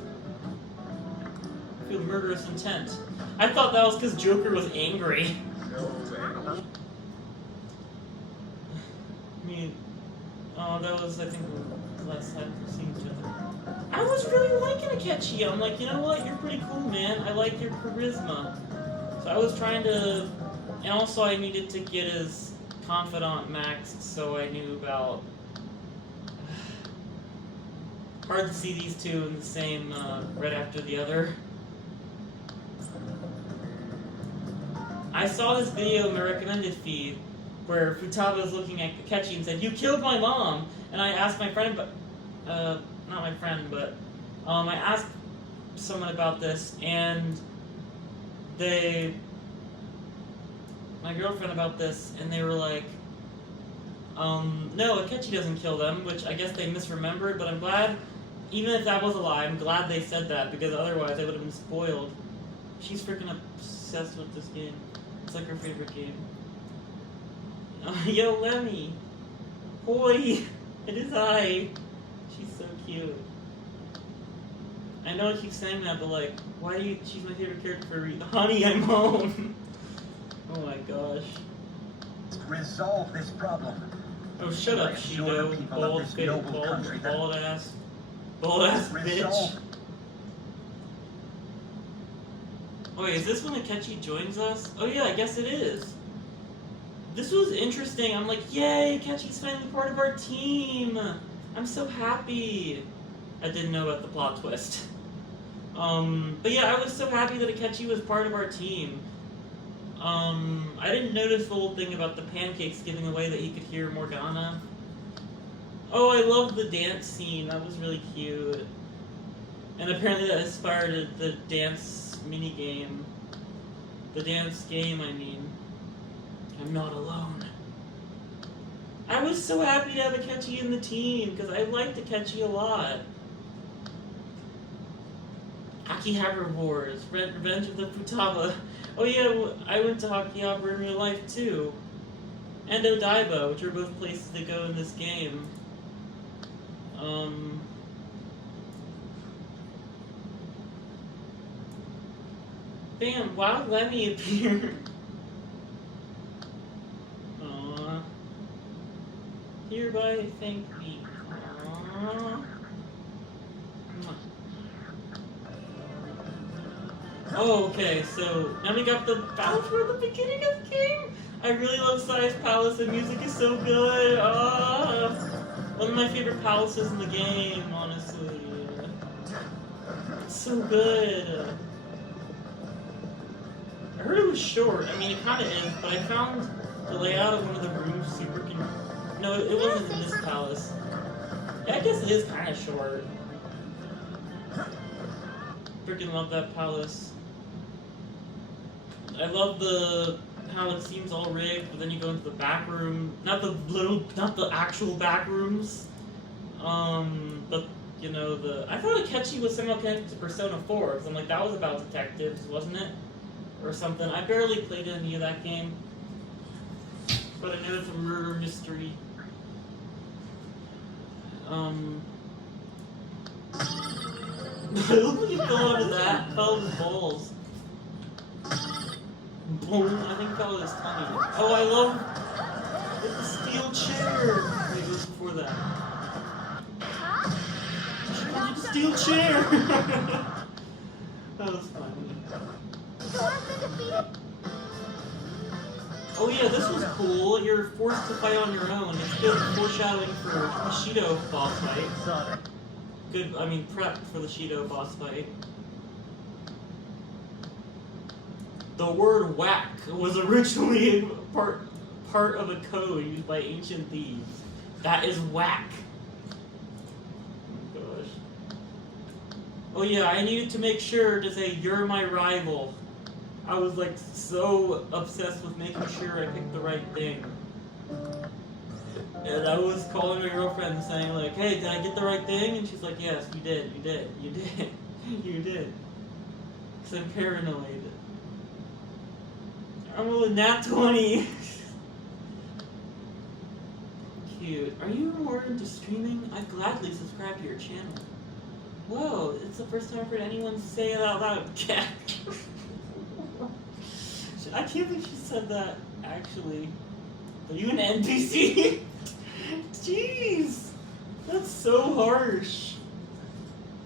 I feel murderous intent. I thought that was because Joker was angry. I mean, that was, I think, the last time we've seen each other. I was really liking Akechi. I'm like, you know what? You're pretty cool, man. I like your charisma. So I was trying to... And also I needed to get his confidant maxed, so I knew about... Hard to see these two in the same, right after the other. I saw this video in my recommended feed, where Futaba was looking at Akechi and said, "You killed my mom!" And I asked my friend, not my friend, but I asked someone about this, and my girlfriend about this, and they were like, no, Akechi doesn't kill them, which I guess they misremembered, but I'm glad, even if that was a lie, I'm glad they said that, because otherwise I would have been spoiled. She's freaking obsessed with this game. It's like her favorite game. Yo, Lemmy! Hoi! It is I! She's so cute. I know I keep saying that, but like, why do you... She's my favorite character for a reason. Honey, I'm home! Oh my gosh. Resolve this problem. Oh, shut up, Shido. Bald ass bitch. Oh wait, is this when Akechi joins us? Oh yeah, I guess it is. This was interesting. I'm like, yay, Akechi's finally part of our team. I'm so happy. I didn't know about the plot twist. But yeah, I was so happy that Akechi was part of our team. I didn't notice the whole thing about the pancakes giving away that he could hear Morgana. Oh, I love the dance scene. That was really cute. And apparently that inspired the dance minigame. The dance game, I mean. I'm not alone. I was so happy to have Akechi in the team, because I liked Akechi a lot. Akihabara Wars, Revenge of the Futaba. Oh yeah, I went to Akihabara in real life too. And Odaiba, which are both places to go in this game. Bam, wow, let me appear. Aww. Hereby thank me. Aww. Oh, okay, so now we got the palace for the beginning of the game. I really love Sai's palace, the music is so good. One of my favorite palaces in the game, honestly. It's so good. I heard it was short. I mean, it kind of is, but I found the layout of one of the rooms super No, it wasn't in this palace. Yeah, I guess it is kind of short. Freaking love that palace. I love how it seems all rigged, but then you go into the back room. Not the actual back rooms. But you know I thought Akechi was somehow connected to Persona 4 because I'm like that was about detectives, wasn't it, or something? I barely played any of that game, but I know it's a murder mystery. It looked like he fell out of that. Fell out of his balls. Boom! I think that was his tummy. Oh, I love the steel chair. Wait, it was before that. Steel chair. That was funny. Oh yeah, this was cool. You're forced to fight on your own. It's good foreshadowing for the Shido boss fight. Good, I mean prep for the Shido boss fight. The word whack was originally part of a code used by ancient thieves. That is whack. Oh gosh. Oh yeah, I needed to make sure to say you're my rival. I was like so obsessed with making sure I picked the right thing. And I was calling my girlfriend and saying like, hey, did I get the right thing? And she's like, yes, you did, you did, you did, you did. Because I'm paranoid. I'm rolling nat 20. Cute. Are you more into streaming? I'd gladly subscribe to your channel. Whoa, it's the first time I've heard anyone say it out loud. I can't believe she said that, actually. Are you an NPC? Jeez! That's so harsh.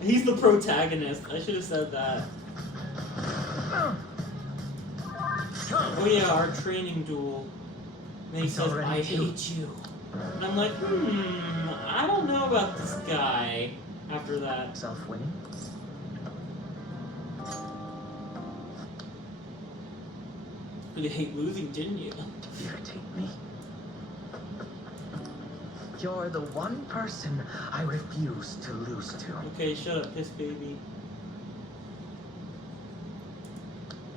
He's the protagonist. I should have said that. Oh yeah, our training duel. And he says, I hate you. And I'm like, I don't know about this guy after that. Self-winning? You hate losing, didn't you? Irritate me. You're the one person I refuse to lose to. Okay, shut up, piss baby.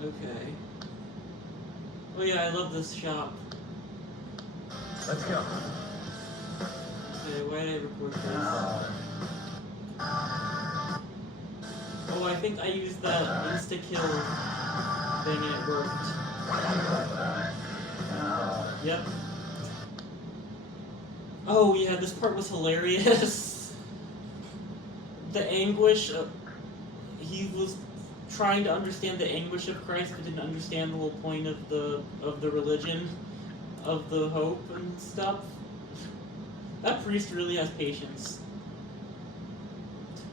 Okay. Oh yeah, I love this shop. Let's go. Okay, why did I record this? Oh, I think I used that insta-kill thing and it worked. Yep. Oh yeah, this part was hilarious. The anguish of... He was trying to understand the anguish of Christ, but didn't understand the whole point of the religion, of the hope and stuff. That priest really has patience.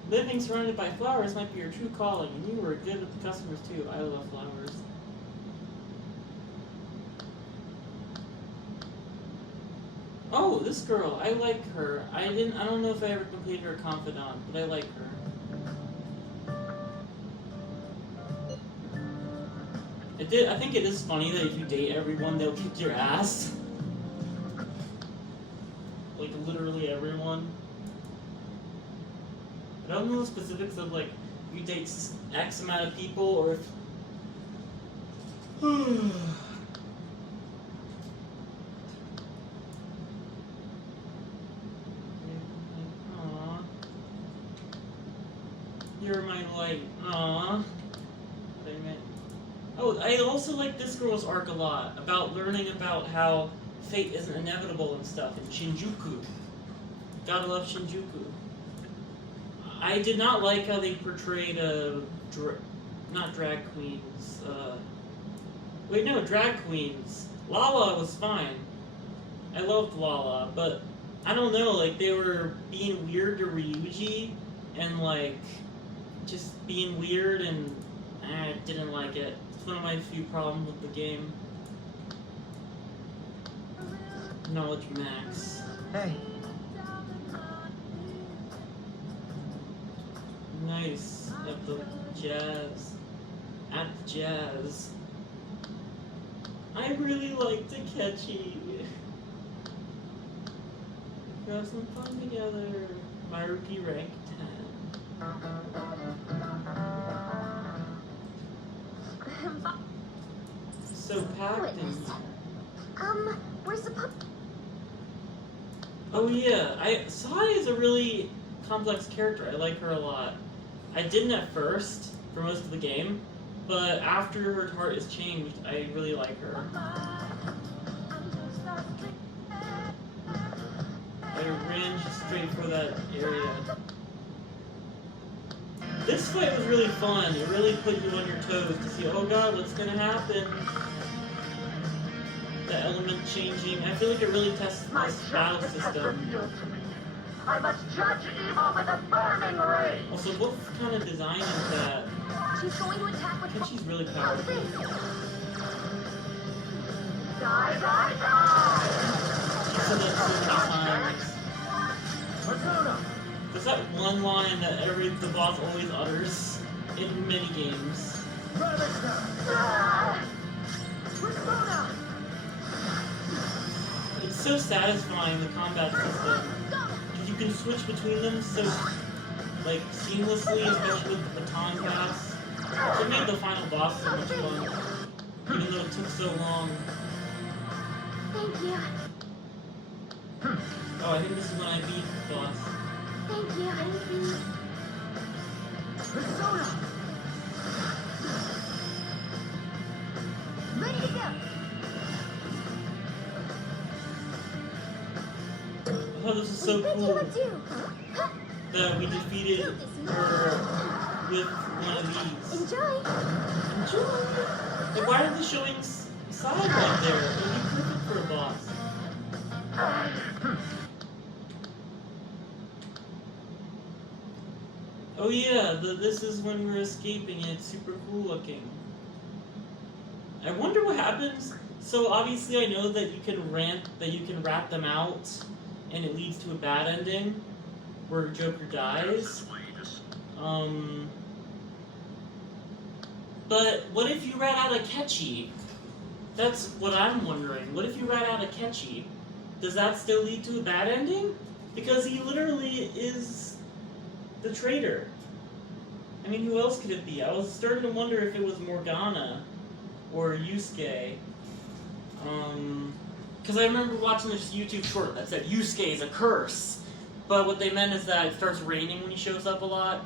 Living surrounded by flowers might be your true calling, and you were good with the customers too. I love flowers. Oh, this girl, I like her. I don't know if I ever completed her confidant, but I like her. I think it is funny that if you date everyone, they'll kick your ass. Like, literally everyone. I don't know the specifics of, like, you date X amount of people, or if... Aww. You're my light. Aww. Oh, I also like this girl's arc a lot, about learning about how fate isn't inevitable and stuff, and Shinjuku. Gotta love Shinjuku. I did not like how they portrayed not drag queens, wait, no, drag queens. Lala was fine. I loved Lala, but I don't know, like, they were being weird to Ryuji, and, like, just being weird, and I didn't like it. It's one of my few problems with the game. Knowledge max. Hey. Nice. Yep, the jazz. At the jazz. I really like Takechi. We have some fun together. My rookie rank 10. So packed in here. Where's the pup? Oh yeah, Sai is a really complex character. I like her a lot. I didn't at first for most of the game, but after her heart is changed, I really like her. I ran straight for that area. This fight was really fun. It really put you on your toes to see, oh god, what's gonna happen? The element changing. I feel like it really tests my battle system. I must judge evil with a burning ray! Also, what kind of design is that? She's going to attack with She's really powerful. Die, die, die! She said that so many times. Persona! There's that one line that the boss always utters in many games. Persona! It's so satisfying, the combat system. Because you can switch between them so, like, seamlessly, especially with the baton pass. It made the final boss so much fun, even though it took so long. Thank you. Oh, I think this is when I beat the boss. Thank you. Thank you. Persona! Ready to go. Oh, this is so cool that we defeated her with one of these. Enjoy. Like, why are they showing side right there? It would be perfect for a boss. Oh yeah, this is when we're escaping and it's super cool looking. I wonder what happens. So obviously I know that you can rat them out and it leads to a bad ending where Joker dies. But what if you rat out Akechi? That's what I'm wondering. What if you rat out Akechi? Does that still lead to a bad ending? Because he literally is the traitor. I mean, who else could it be? I was starting to wonder if it was Morgana or Yusuke. Because I remember watching this YouTube short that said Yusuke is a curse. But what they meant is that it starts raining when he shows up a lot.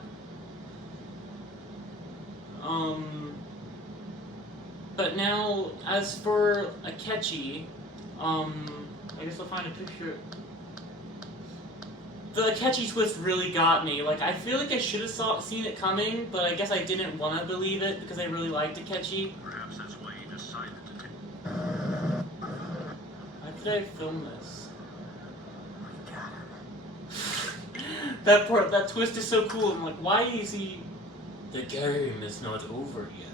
But now, as for Akechi, I guess I'll find a picture. The Akechi twist really got me. Like, I feel like I should have seen it coming, but I guess I didn't want to believe it because I really liked Akechi. Perhaps that's why you decided to take... How could I film this? That part, that twist is so cool. I'm like, why is he... The game is not over yet.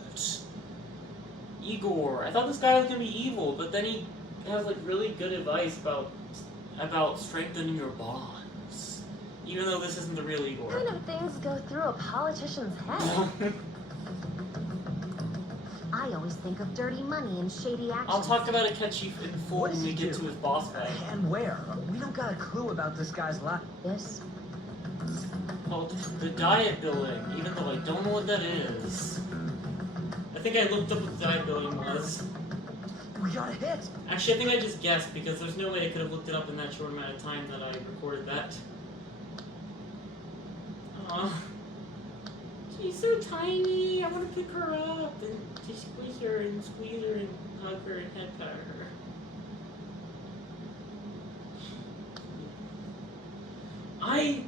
Igor. I thought this guy was gonna be evil, but then he has like really good advice about strengthening your bonds. Even though this isn't the real Igor. What kind of things go through a politician's head? I always think of dirty money and shady actions. I'll talk about Akechi in full What when does we he get do? to his boss fight. And where? We don't got a clue about this guy's life. This. Well, the diet billing, even though I don't know what that is. I think I looked up what the diet billing was. We got a hit. Actually, I think I just guessed because there's no way I could have looked it up in that short amount of time that I recorded that. Aw. She's so tiny. I want to pick her up and just squeeze her and hug her and head pat her. I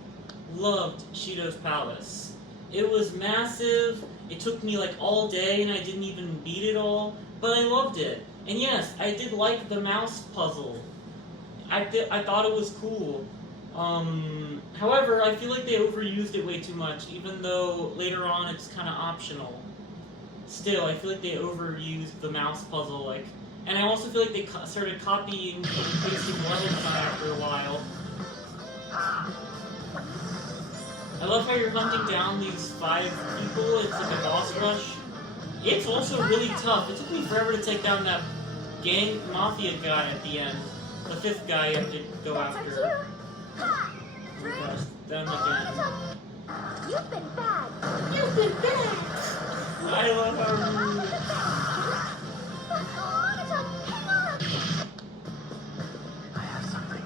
loved Shido's Palace. It was massive. It took me like all day and I didn't even beat it all, but I loved it. And yes, I did like the mouse puzzle. I thought it was cool. However, I feel like they overused it way too much, even though later on it's kind of optional. Still, I feel like they overused the mouse puzzle, like, and I also feel like they started copying and pasting levels after a while. I love how you're hunting down these 5 people. It's like a boss rush. It's also really tough. It took me forever to take down that gang mafia guy at the end. The 5th guy you have to go after. Gosh, them again. You've been bad. I love how I have something.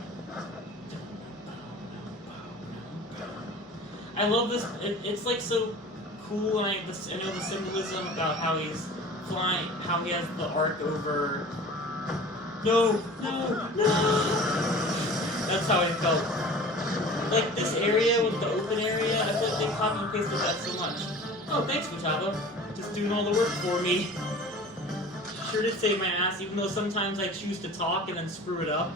I love this. It's like so cool, and I know the symbolism about how he's flying, how he has the arc over. No. That's how I felt. Like this area with the open area, I feel like they copy and pasted that so much. Oh, thanks, Futaba. Just doing all the work for me. Sure did save my ass, even though sometimes I choose to talk and then screw it up.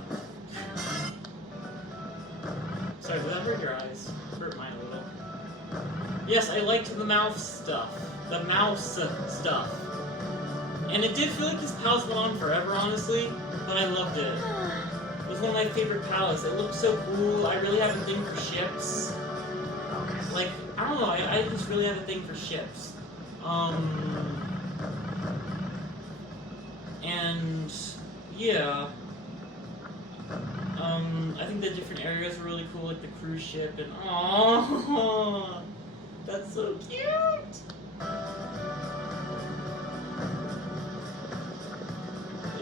Sorry, did that hurt your eyes? Hurt mine a little. Yes, I liked the mouse stuff. The mouse stuff. And it did feel like this palace went on forever, honestly, but I loved it. It was one of my favorite palaces. It looked so cool. I really have a thing for ships. Like, I don't know, I just really have a thing for ships. And yeah. I think the different areas were really cool, like the cruise ship and aww, that's so cute. I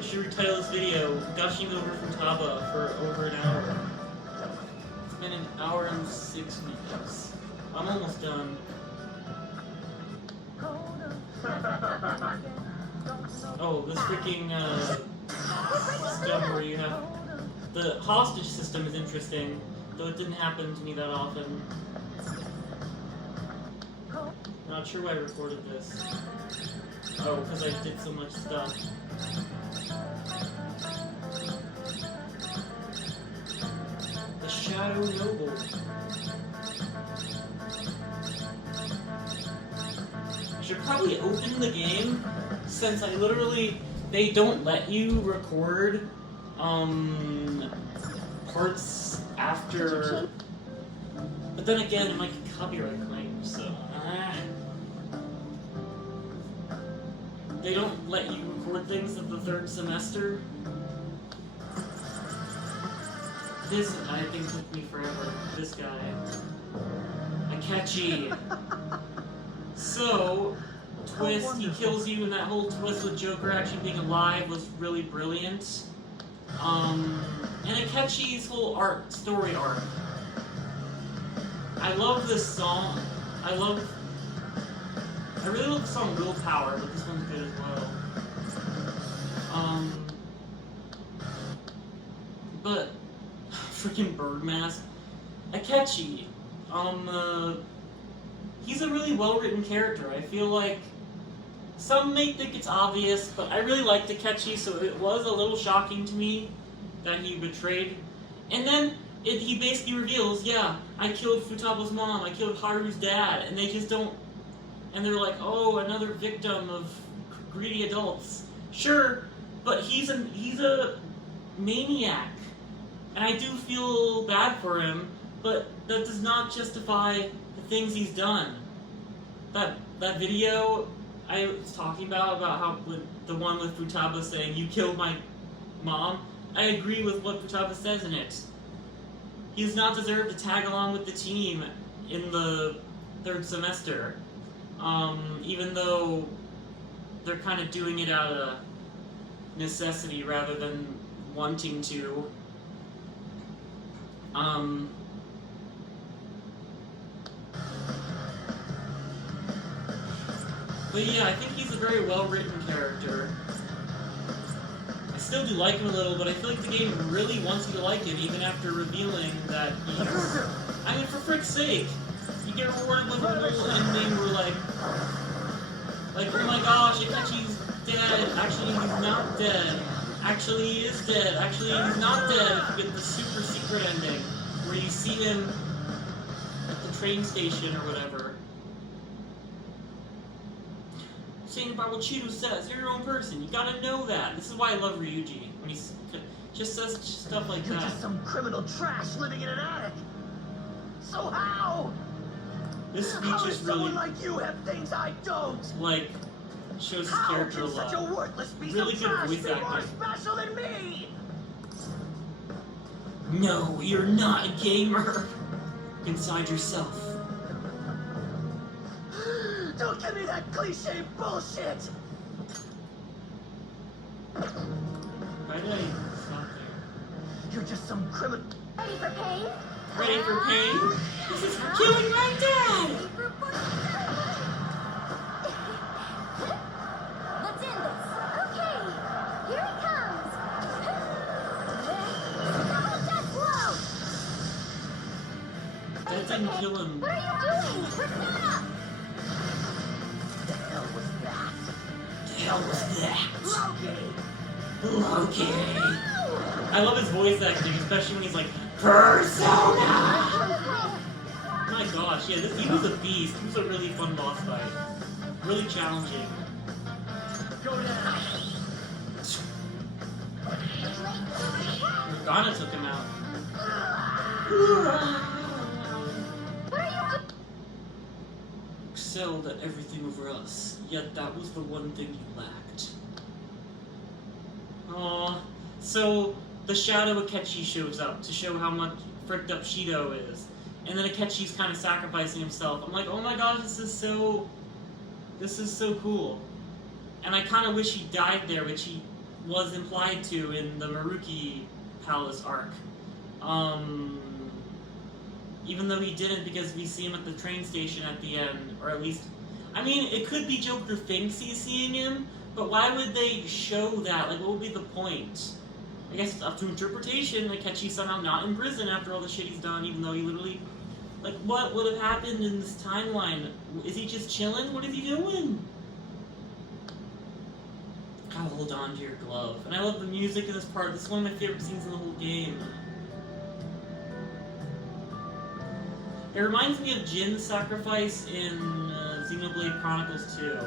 should retitle this video "Gushing over Futaba" for over an hour. It's been an hour and 6 minutes. I'm almost done. Oh, this freaking stuff where you have the hostage system is interesting, though it didn't happen to me that often. I'm not sure why I recorded this. Oh, because I did so much stuff. The Shadow Noble. I should probably open the game, since I literally, they don't let you record parts after, but then again, it might get copyright claims, so they don't let you record things of the 3rd semester. This, I think, took me forever. This guy. Akechi. So, twist, he kills you, and that whole twist with Joker actually being alive was really brilliant. And Akechi's whole story arc. I love this song. I really love the song Willpower, but this one's good as well. But freaking bird mask. Akechi. He's a really well-written character. I feel like some may think it's obvious, but I really liked Akechi, so it was a little shocking to me that he betrayed. And then he basically reveals, yeah, I killed Futaba's mom, I killed Haru's dad, and they just don't, and they're like, oh, another victim of greedy adults. Sure, but he's a maniac, and I do feel bad for him, but that does not justify the things he's done. That video I was talking about how the one with Futaba saying, you killed my mom, I agree with what Futaba says in it. He does not deserve to tag along with the team in the 3rd semester. Even though they're kind of doing it out of necessity rather than wanting to. But yeah, I think he's a very well-written character. I still do like him a little, but I feel like the game really wants you to like him, even after revealing that he's... I mean, for frick's sake! You get rewarded with a little ending where like, oh my gosh, Akechi's dead, actually he's not dead, actually he is dead, actually he's not dead, if you get the super secret ending, where you see him at the train station or whatever. Saying about what Cheeto says, you're your own person, you gotta know that. This is why I love Ryuji, when he just says stuff like You're that. just some criminal trash living in an attic. So how? This speech How is does someone really, like you have things I don't? like, shows his How character a can such a lot. worthless piece Really of good trash voice be more acting. special than me? No, you're not a gamer. Inside yourself. Don't give me that cliche bullshit! Why did I stop there? You're just some criminal. Ready for pain? Ready for pain? This is for killing my dad! Ready for Let's end this. Okay, here it comes. Double death blow. That didn't kill him. What are you doing? Persona! The hell was that? The hell was that? Loki! Loki! I love his voice acting, especially when he's like, Persona! My gosh, yeah, he was a beast. He was a really fun boss fight. Really challenging. Go down! Morgana took him out. What are you doing? Excelled at everything over us, yet that was the one thing you lacked. Aww. So, the Shadow Akechi shows up to show how much fricked up Shido is. And then Akechi's kind of sacrificing himself. I'm like, oh my gosh, this is so cool. And I kind of wish he died there, which he was implied to in the Maruki Palace arc. Even though he didn't, because we see him at the train station at the end, or at least, I mean, it could be Joker thinks he's seeing him, but why would they show that? Like, what would be the point? I guess it's up to interpretation. Like, Akechi's somehow not in prison after all the shit he's done, even though he literally, like, what would have happened in this timeline? Is he just chilling? What is he doing? God, hold on to your glove. And I love the music in this part. This is one of my favorite scenes in the whole game. It reminds me of Jin's sacrifice in Xenoblade Chronicles 2.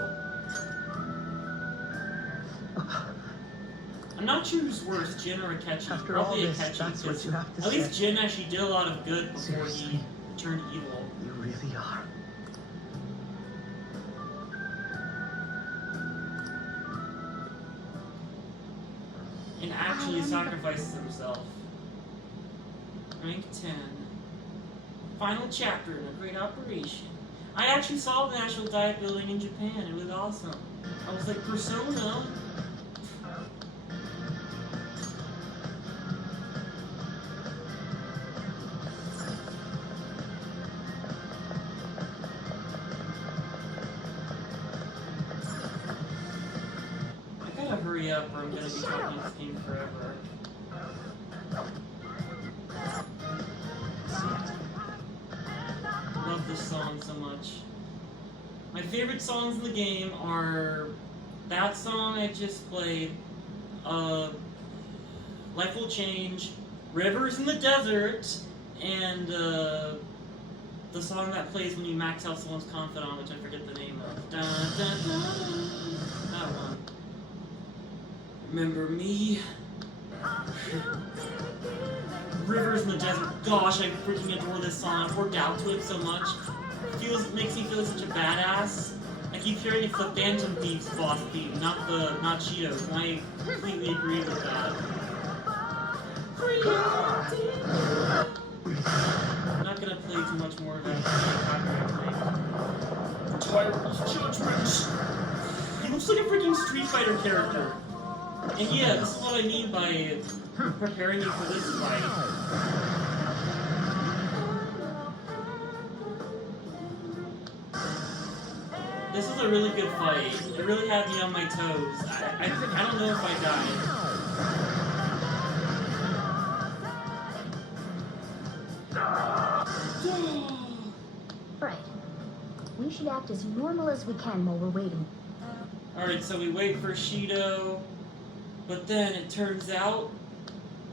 I'm not sure who's worse, Jin or Akechi. After all Probably this, Akechi, that's what because you have to at least say. Jin actually did a lot of good before Seriously. he turned evil. You really are. And actually sacrifices himself. Rank 10. Final chapter in a great operation. I actually saw the National Diet Building in Japan. It was awesome. I was like, Persona? I gotta hurry up or I'm gonna be talking this game forever. Love this song so much. My favorite songs in the game are that song I just played, Life Will Change, Rivers in the Desert, and the song that plays when you max out someone's confidant, which I forget the name of. Dun, dun, dun. That one. Remember me? Rivers in the Desert. Gosh, I freaking adore this song. I've worked out to it so much. Makes me feel such a badass. I keep hearing it's the Phantom Thieves boss theme, not Cheetos, and I completely agree with that. I'm not gonna play too much more of that. Tyrant's Judgment! He looks like a freaking Street Fighter character. And yeah, this is what I mean by preparing you for this fight. This was a really good fight. It really had me on my toes. I don't know if I died. Right. We should act as normal as we can while we're waiting. Alright, so we wait for Shido, but then it turns out...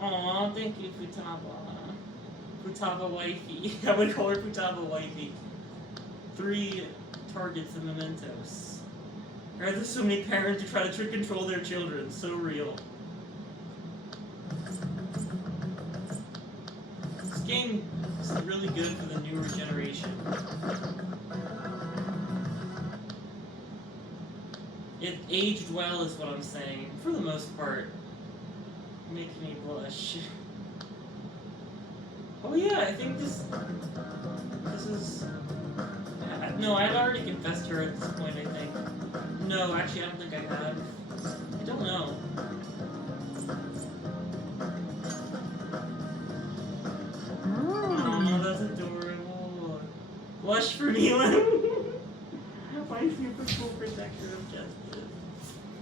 Aw, thank you, Futaba. Futaba wifey. I would call her Futaba wifey. 3 targets and mementos. Right, there's so many parents who try to control their children. So real. game is really good for the newer generation. It aged well is what I'm saying, for the most part. Making me blush. Oh yeah, I think this is... No, I'd already confessed to her at this point, I think. No, actually, I don't think I have. I don't know. Oh, that's adorable. Blush for me, my super cool protector of justice.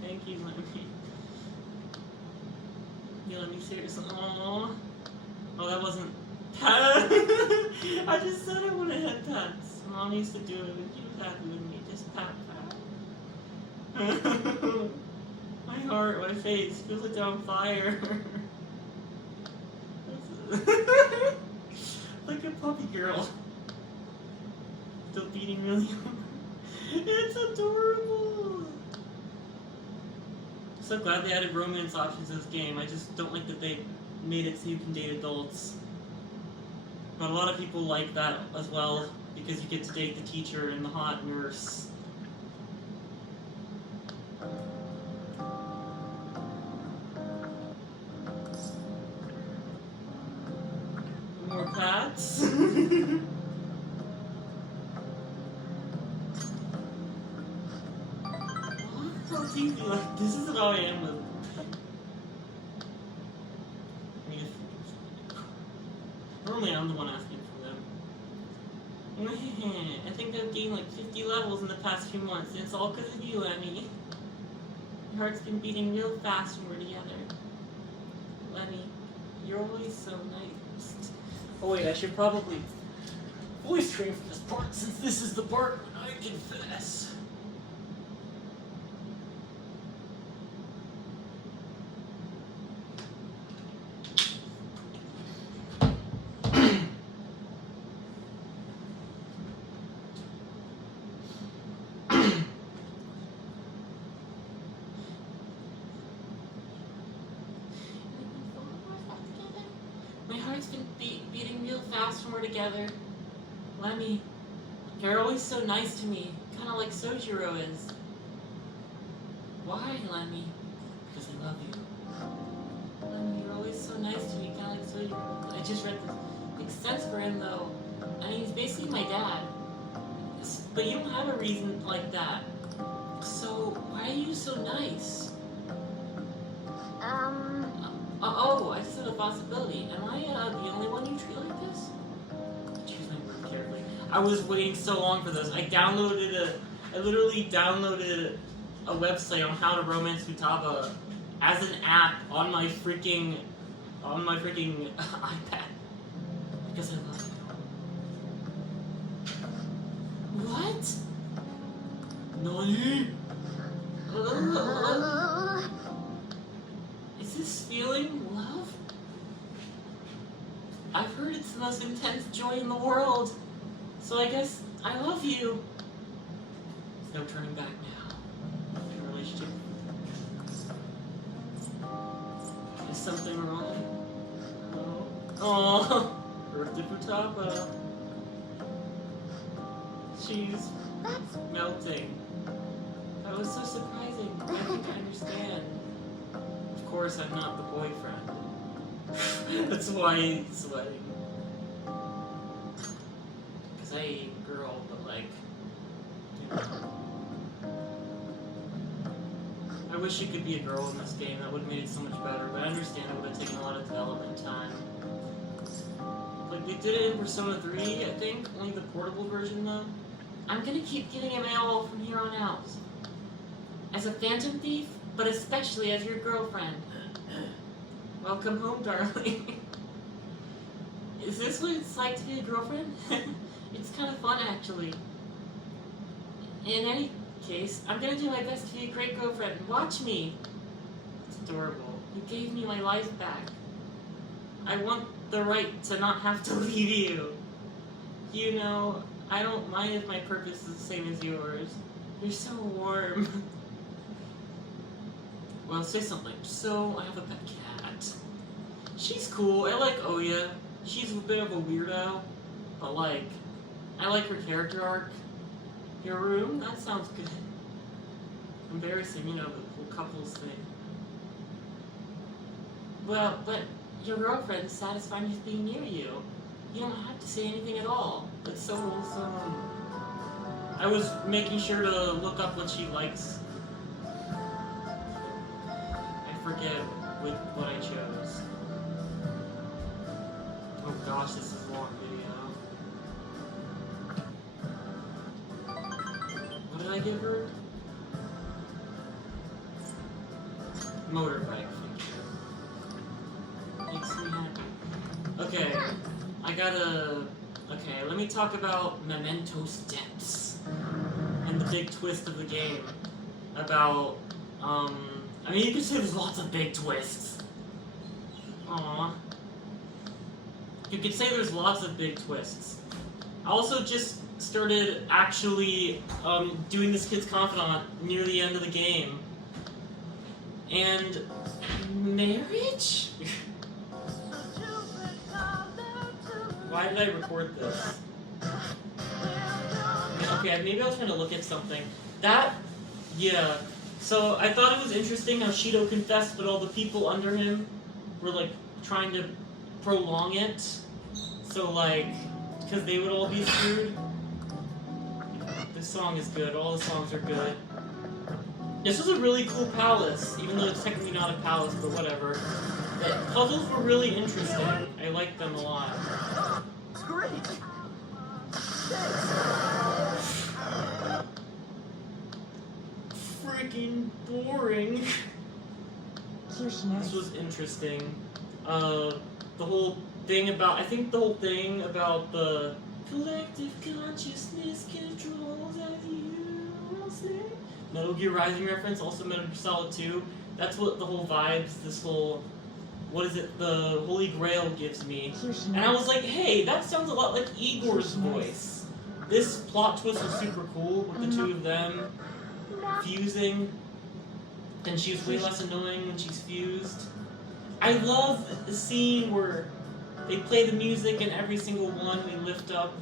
Thank you, Lemmy. You let me serious. Aww. Oh, that wasn't... I just said I wanted head pats. Mom used to do it when she was happy with me. Just pat, pat. My heart, my face feels like they're on fire. Like a puppy girl. Still beating really hard. It's adorable. So glad they added romance options in this game. I just don't like that they made it so you can date adults. But a lot of people like that as well, because you get to date the teacher and the hot nurse. More pats. How easy, like, this is how I am with... Normally I'm the one asking for them. I think I've gained like 50 levels in the past few months, and it's all because of you, Emmy. Your heart's been beating real fast when we're together. Lemmy, you're always so nice. Oh wait, I should probably voice train for this part, since this is the part when I confess. Together. Lemmy, you're always so nice to me, kind of like Sojiro is. Why, Lemmy? Because I love you. Lemmy, you're always so nice to me, kind of like Sojiro. I just read this. Makes sense for him, though. I mean, he's basically my dad. But you don't have a reason like that. So, why are you so nice? Oh, I just had a possibility. Am I the only one you treat like this? Choose my word carefully. I was waiting so long for this. I literally downloaded a website on how to romance Futaba as an app on my freaking iPad. Because I love you. What? Nani? Is this feeling love? I've heard it's the most intense joy in the world. So I guess I love you. There's no turning back now in a relationship. Is something wrong? Oh, birthday Futaba. She's melting. That was so surprising. I think I understand. Of course, I'm not the boyfriend. That's why he's sweating. Because I ain't a girl, but like, you know. I wish you could be a girl in this game. That would have made it so much better. But I understand it would have taken a lot of development time. Like, they did it in Persona 3, I think. Only the portable version, though. I'm gonna keep getting him AOL from here on out. As a phantom thief, but especially as your girlfriend. Welcome home, darling. Is this what it's like to be a girlfriend? It's kind of fun, actually. In any case, I'm gonna do my best to be a great girlfriend. Watch me. It's adorable. You gave me my life back. I want the right to not have to leave you. You know, I don't mind if my purpose is the same as yours. You're so warm. Well, say something. So, I have a pet cat. She's cool. I like Oya. she's a bit of a weirdo, but like, I like her character arc. Your room? That sounds good. Embarrassing, you know, the whole couples thing. Well, but your girlfriend is satisfied with being near you. You don't have to say anything at all. It's so wholesome. I was making sure to look up what she likes. I forget what I chose. Oh gosh, this is a long video. What did I give her? Motorbike feature. Makes me happy. Okay, I gotta... Okay, let me talk about Memento Steps. And the big twist of the game. About, I mean, you could say there's lots of big twists. Aww. You could say there's lots of big twists. I also just started actually doing this kid's confidant near the end of the game. And marriage? Why did I record this? Okay, maybe I was trying to look at something. Yeah. So I thought it was interesting how Shido confessed, but all the people under him were like trying to prolong it. So like, because they would all be screwed. This song is good. All the songs are good. This was a really cool palace, even though it's technically not a palace, but whatever. The puzzles were really interesting. I liked them a lot. Great. Freaking boring. This was interesting. The whole thing about, I think the whole thing about the collective consciousness controls as you say. Metal Gear Rising reference, also Metal Gear Solid 2. That's what the whole vibes, this whole, what is it, the Holy Grail gives me. And I was like, hey, that sounds a lot like Igor's voice. This plot twist was super cool with the two of them fusing. And she was way less annoying when she's fused. I love the scene where they play the music and every single one we lift up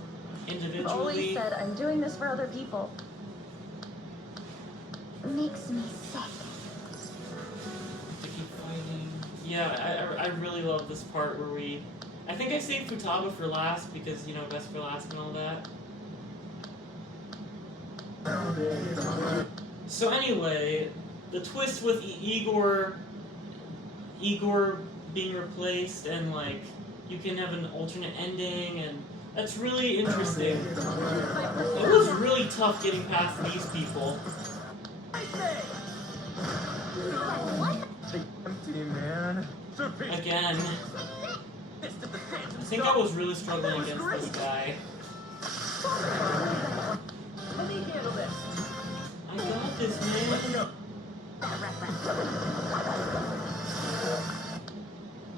individually. Always said I'm doing this for other people. Makes me sick. They keep fighting. Yeah, I really love this part where we... I think I saved Futaba for last because, you know, best for last and all that. So anyway, the twist with Igor being replaced and like you can have an alternate ending and that's really interesting. It was really tough getting past these people. Empty, man. Again. I think I was really struggling against this guy. Let me handle this. I got this, man.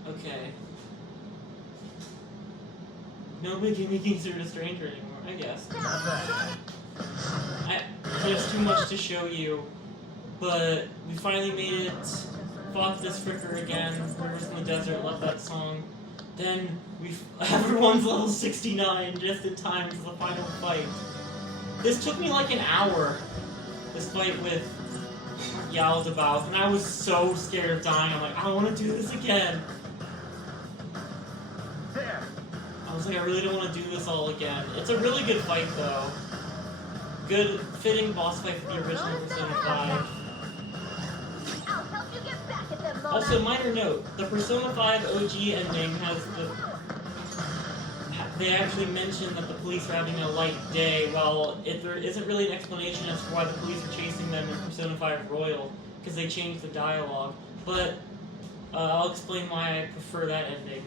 Okay. Nobody can be considered a stranger anymore, I guess. There's too much to show you, but we finally made it. Fought this fricker again. Rivers in the Desert, love that song. Then everyone's level 69 just in time for the final fight. This took me like an hour. This fight with Yaldabaoth, and I was so scared of dying. I'm like, I don't want to do this again. There. I was like, I really don't want to do this all again. It's a really good fight, though. Good, fitting boss fight for the original Persona 5. Also, minor note, the Persona 5 OG ending has the... They actually mention that the police are having a light day, while there isn't really an explanation as to why the police are chasing them in Persona 5 Royal, because they changed the dialogue. But I'll explain why I prefer that ending.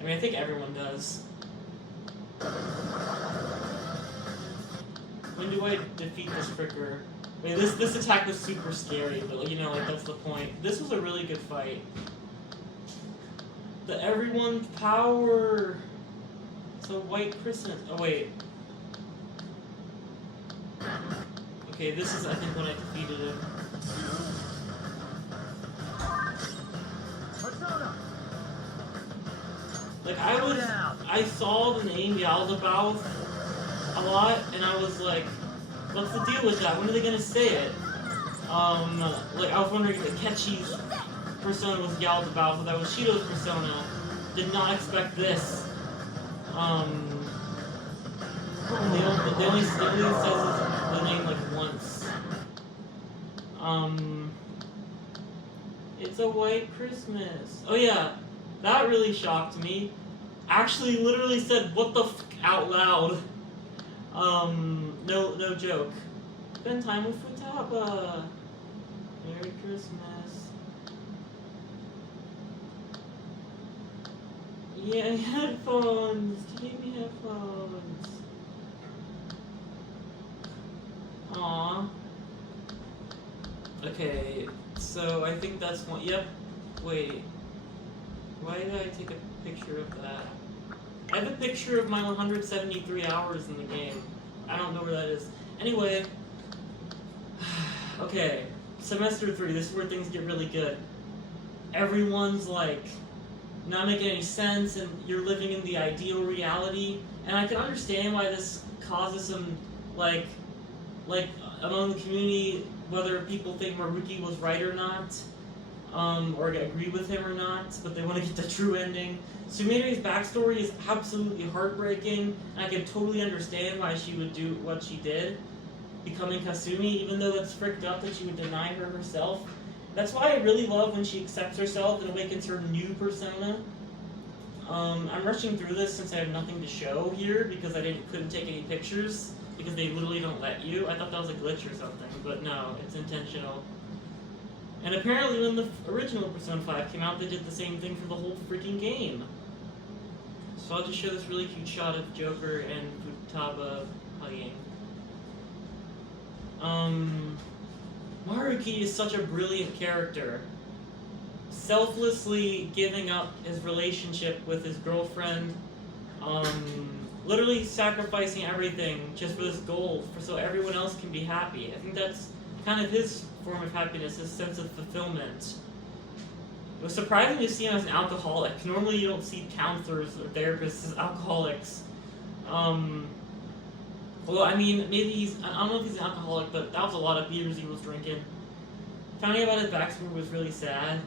I mean, I think everyone does. When do I defeat this fricker? I mean, this attack was super scary, but you know, like that's the point. This was a really good fight. The everyone's power. So white Christmas. Oh wait. Okay, this is I think when I defeated him. Like I saw the name Yaldabaoth a lot, and I was like, what's the deal with that? When are they gonna say it? Like, I was wondering if Akechi's persona was Yaldabaoth, but that was Shido's persona. Did not expect this. They only says the name like once. It's a white Christmas. Oh yeah, that really shocked me. Actually, literally said "what the f" out loud. No joke. Spend time with Futaba. Merry Christmas. Yeah, headphones. Give me headphones. Aww. Okay, so I think that's one. Yep. Wait. Why did I take a picture of that? I have a picture of my 173 hours in the game. I don't know where that is. Anyway. Okay. Semester 3. This is where things get really good. Everyone's like not making any sense, and you're living in the ideal reality. And I can understand why this causes some like among the community, whether people think Maruki was right or not, or agree with him or not, but they want to get the true ending. Sumire's backstory is absolutely heartbreaking, and I can totally understand why she would do what she did, becoming Kasumi, even though it's fricked up that she would deny her herself. That's why I really love when she accepts herself and awakens her new persona. I'm rushing through this since I have nothing to show here, because I couldn't take any pictures, because they literally don't let you. I thought that was a glitch or something, but no, it's intentional. And apparently when the original Persona 5 came out, they did the same thing for the whole freaking game. So I'll just show this really cute shot of Joker and Futaba hugging. Maruki is such a brilliant character. Selflessly giving up his relationship with his girlfriend, literally sacrificing everything just for this goal, so everyone else can be happy. I think that's kind of his form of happiness, his sense of fulfillment. It was surprising to see him as an alcoholic. Normally you don't see counselors or therapists as alcoholics. Well, I mean, maybe I don't know if he's an alcoholic, but that was a lot of beers he was drinking. Finding out about his backstory was really sad.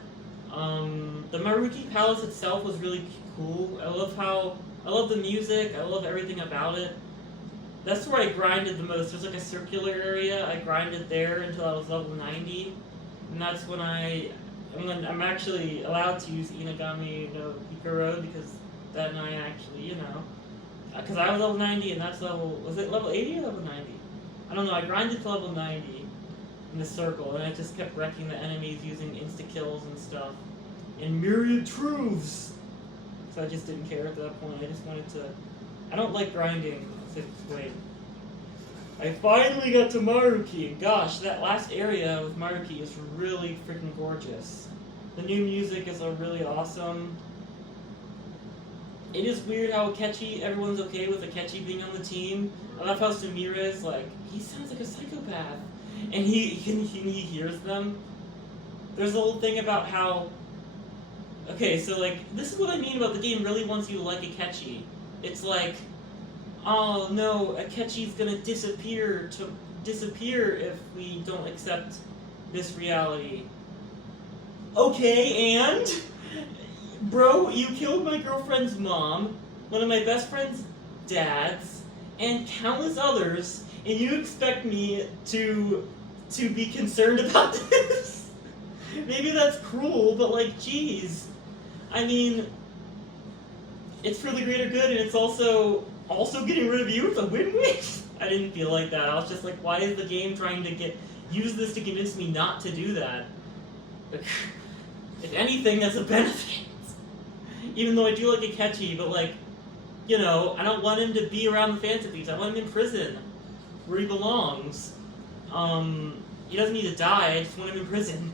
The Maruki Palace itself was really cool. I love the music, I love everything about it. That's where I grinded the most. There's like a circular area. I grinded there until I was level 90. And that's when I'm actually allowed to use Inagami no Hikuro, because then I actually, because I was level 90 and that's was it level 80 or level 90? I don't know, I grinded to level 90 in the circle, and I just kept wrecking the enemies using insta-kills and stuff. And myriad truths! So I just didn't care at that point. I just wanted to... I don't like grinding. Wait. I finally got to Maruki! Gosh, that last area with Maruki is really freaking gorgeous. The new music is really awesome. It is weird how everyone's okay with Akechi being on the team. I love how Sumire is like, he sounds like a psychopath. And he hears them. There's a whole thing about how... Okay, so like, this is what I mean about the game really wants you to like Akechi. It's like, oh no, Akechi's gonna disappear if we don't accept this reality. Okay, and? Bro, you killed my girlfriend's mom, one of my best friend's dads, and countless others, and you expect me to be concerned about this? Maybe that's cruel, but like, geez. I mean, it's for the greater good, and it's also getting rid of you. It's a win-win. I didn't feel like that. I was just like, why is the game trying to use this to convince me not to do that? If anything, that's a benefit. Even though I do like Akechi, but like, I don't want him to be around the Phantom Thieves. I want him in prison, where he belongs. He doesn't need to die, I just want him in prison.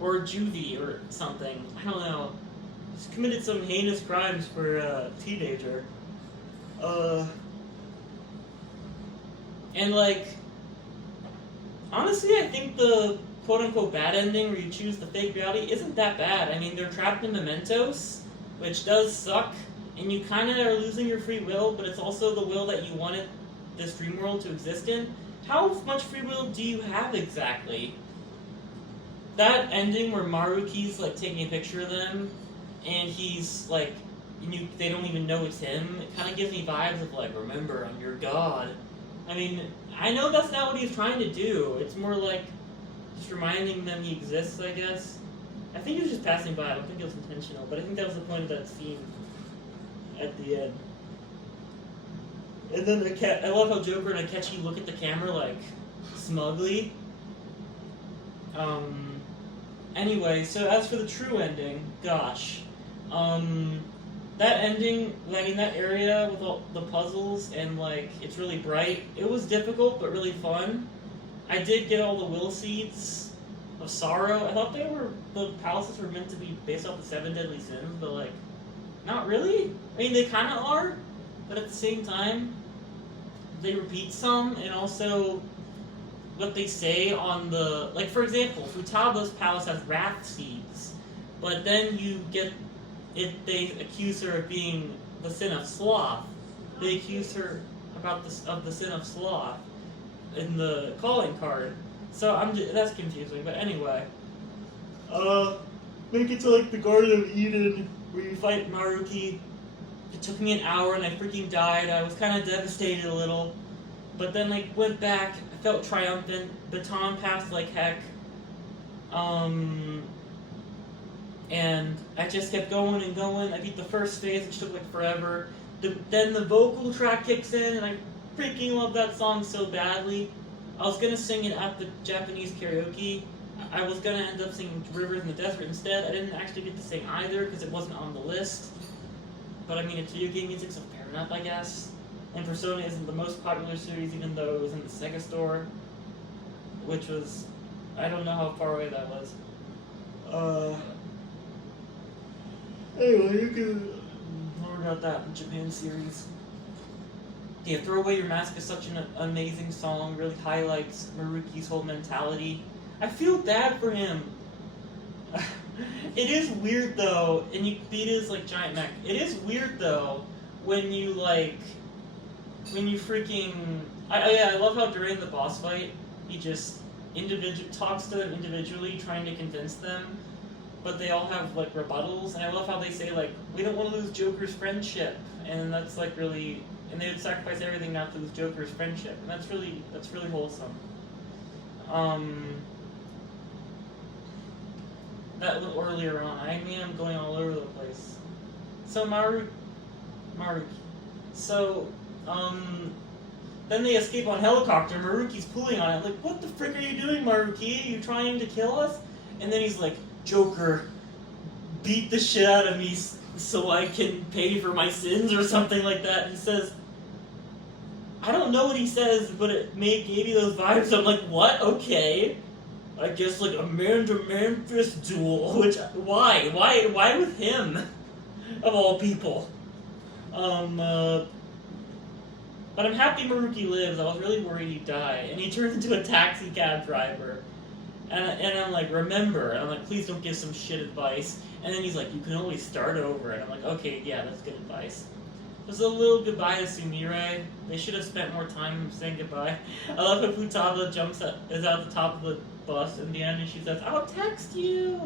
Or juvie or something. I don't know. He's committed some heinous crimes for a teenager. And like, honestly, I think the quote-unquote bad ending where you choose the fake reality isn't that bad. I mean, they're trapped in mementos, which does suck, and you kind of are losing your free will, but it's also the will that you wanted this dream world to exist in. How much free will do you have exactly? That ending where Maruki's like taking a picture of them, and he's like, they don't even know it's him, it kind of gives me vibes of like, remember, I'm your god. I mean, I know that's not what he's trying to do. It's more like just reminding them he exists, I guess. I think he was just passing by. I don't think it was intentional, but I think that was the point of that scene at the end. And then I love how Joker and Akechi look at the camera like smugly. Anyway, so as for the true ending, gosh, that ending, like in that area with all the puzzles and like it's really bright. It was difficult but really fun. I did get all the will seeds of sorrow. I thought the palaces were meant to be based off the 7 deadly sins, but like, not really. I mean, they kind of are, but at the same time, they repeat some, and also what they say on the, like for example, Futaba's palace has wrath seeds, but then you get it. They accuse her of being the sin of sloth. They accuse her of the sin of sloth in the calling card. So that's confusing. But anyway, make it to like the Garden of Eden where you fight Maruki. It took me an hour and I freaking died. I was kind of devastated a little, but then like went back. I felt triumphant. Baton passed like heck. And I just kept going and going. I beat the first phase, which took like forever. Then the vocal track kicks in, and I freaking love that song so badly. I was gonna sing it at the Japanese karaoke. I was gonna end up singing Rivers in the Desert instead. I didn't actually get to sing either because it wasn't on the list. But I mean, it's video game music, so fair enough, I guess. And Persona isn't the most popular series, even though it was in the Sega store, which was, I don't know how far away that was. Anyway, you can learn about that in Japan series. Yeah, Throw Away Your Mask is such an amazing song, really highlights Maruki's whole mentality. I feel bad for him. It is weird though, and you beat his like giant mech. It is weird though, when you freaking... I love how during the boss fight, he just talks to them individually, trying to convince them, but they all have like rebuttals, and I love how they say like, we don't want to lose Joker's friendship, and that's like really, and they would sacrifice everything not to lose Joker's friendship, and that's really wholesome. That was earlier on. I mean, I'm going all over the place. So Maruki. So, then they escape on helicopter. Maruki's pulling on it. Like, what the frick are you doing, Maruki? Are you trying to kill us? And then he's like, Joker, beat the shit out of me so I can pay for my sins or something like that. He says, I don't know what he says, but it gave me those vibes. I'm like, what? Okay. I guess like a man-to-man fist duel. Which, why? Why with him? Of all people. But I'm happy Maruki lives. I was really worried he'd die. And he turns into a taxi cab driver. And I'm like, remember. And I'm like, please don't give some shit advice. And then he's like, you can always start over. And I'm like, okay, yeah, that's good advice. There's a little goodbye to Sumire. They should have spent more time saying goodbye. I love how Futaba is at the top of the bus in the end and she says, I'll text you.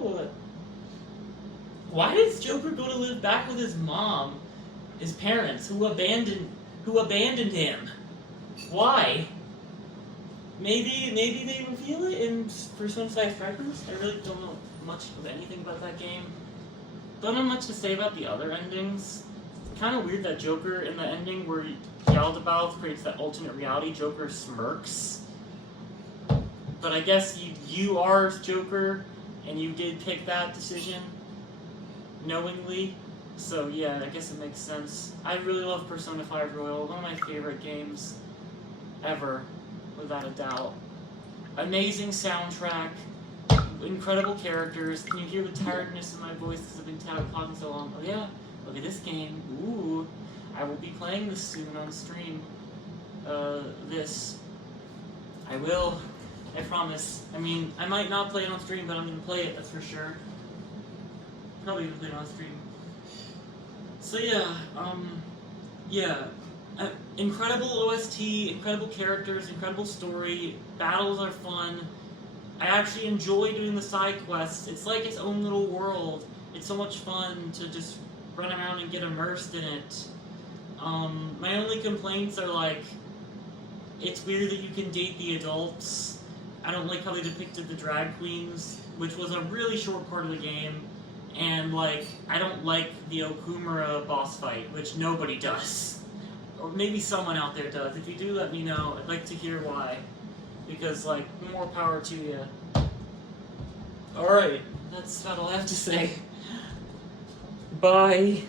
Why does Joker go to live back with his mom? His parents, who abandoned him? Why? Maybe they reveal it in Persona 5 Strikers? I really don't know much of anything about that game. Don't have much to say about the other endings. It's kind of weird that Joker, in the ending where Yaldabaoth creates that alternate reality, Joker smirks. But I guess you are Joker, and you did pick that decision knowingly. So yeah, I guess it makes sense. I really love Persona 5 Royal, one of my favorite games ever, without a doubt. Amazing soundtrack, incredible characters. Can you hear the tiredness in my voice because I've been talking so long? Oh yeah, look at this game. Ooh, I will be playing this soon on stream. I will. I promise. I mean, I might not play it on stream, but I'm gonna play it, that's for sure. Probably gonna play it on stream. So yeah, incredible OST, incredible characters, incredible story, battles are fun. I actually enjoy doing the side quests. It's like its own little world. It's so much fun to just run around and get immersed in it. My only complaints are like, it's weird that you can date the adults. I don't like how they depicted the drag queens, which was a really short part of the game. And like, I don't like the Okumura boss fight, which nobody does. Or maybe someone out there does. If you do, let me know. I'd like to hear why. Because like, more power to you. Alright, that's about all I have to say. Bye.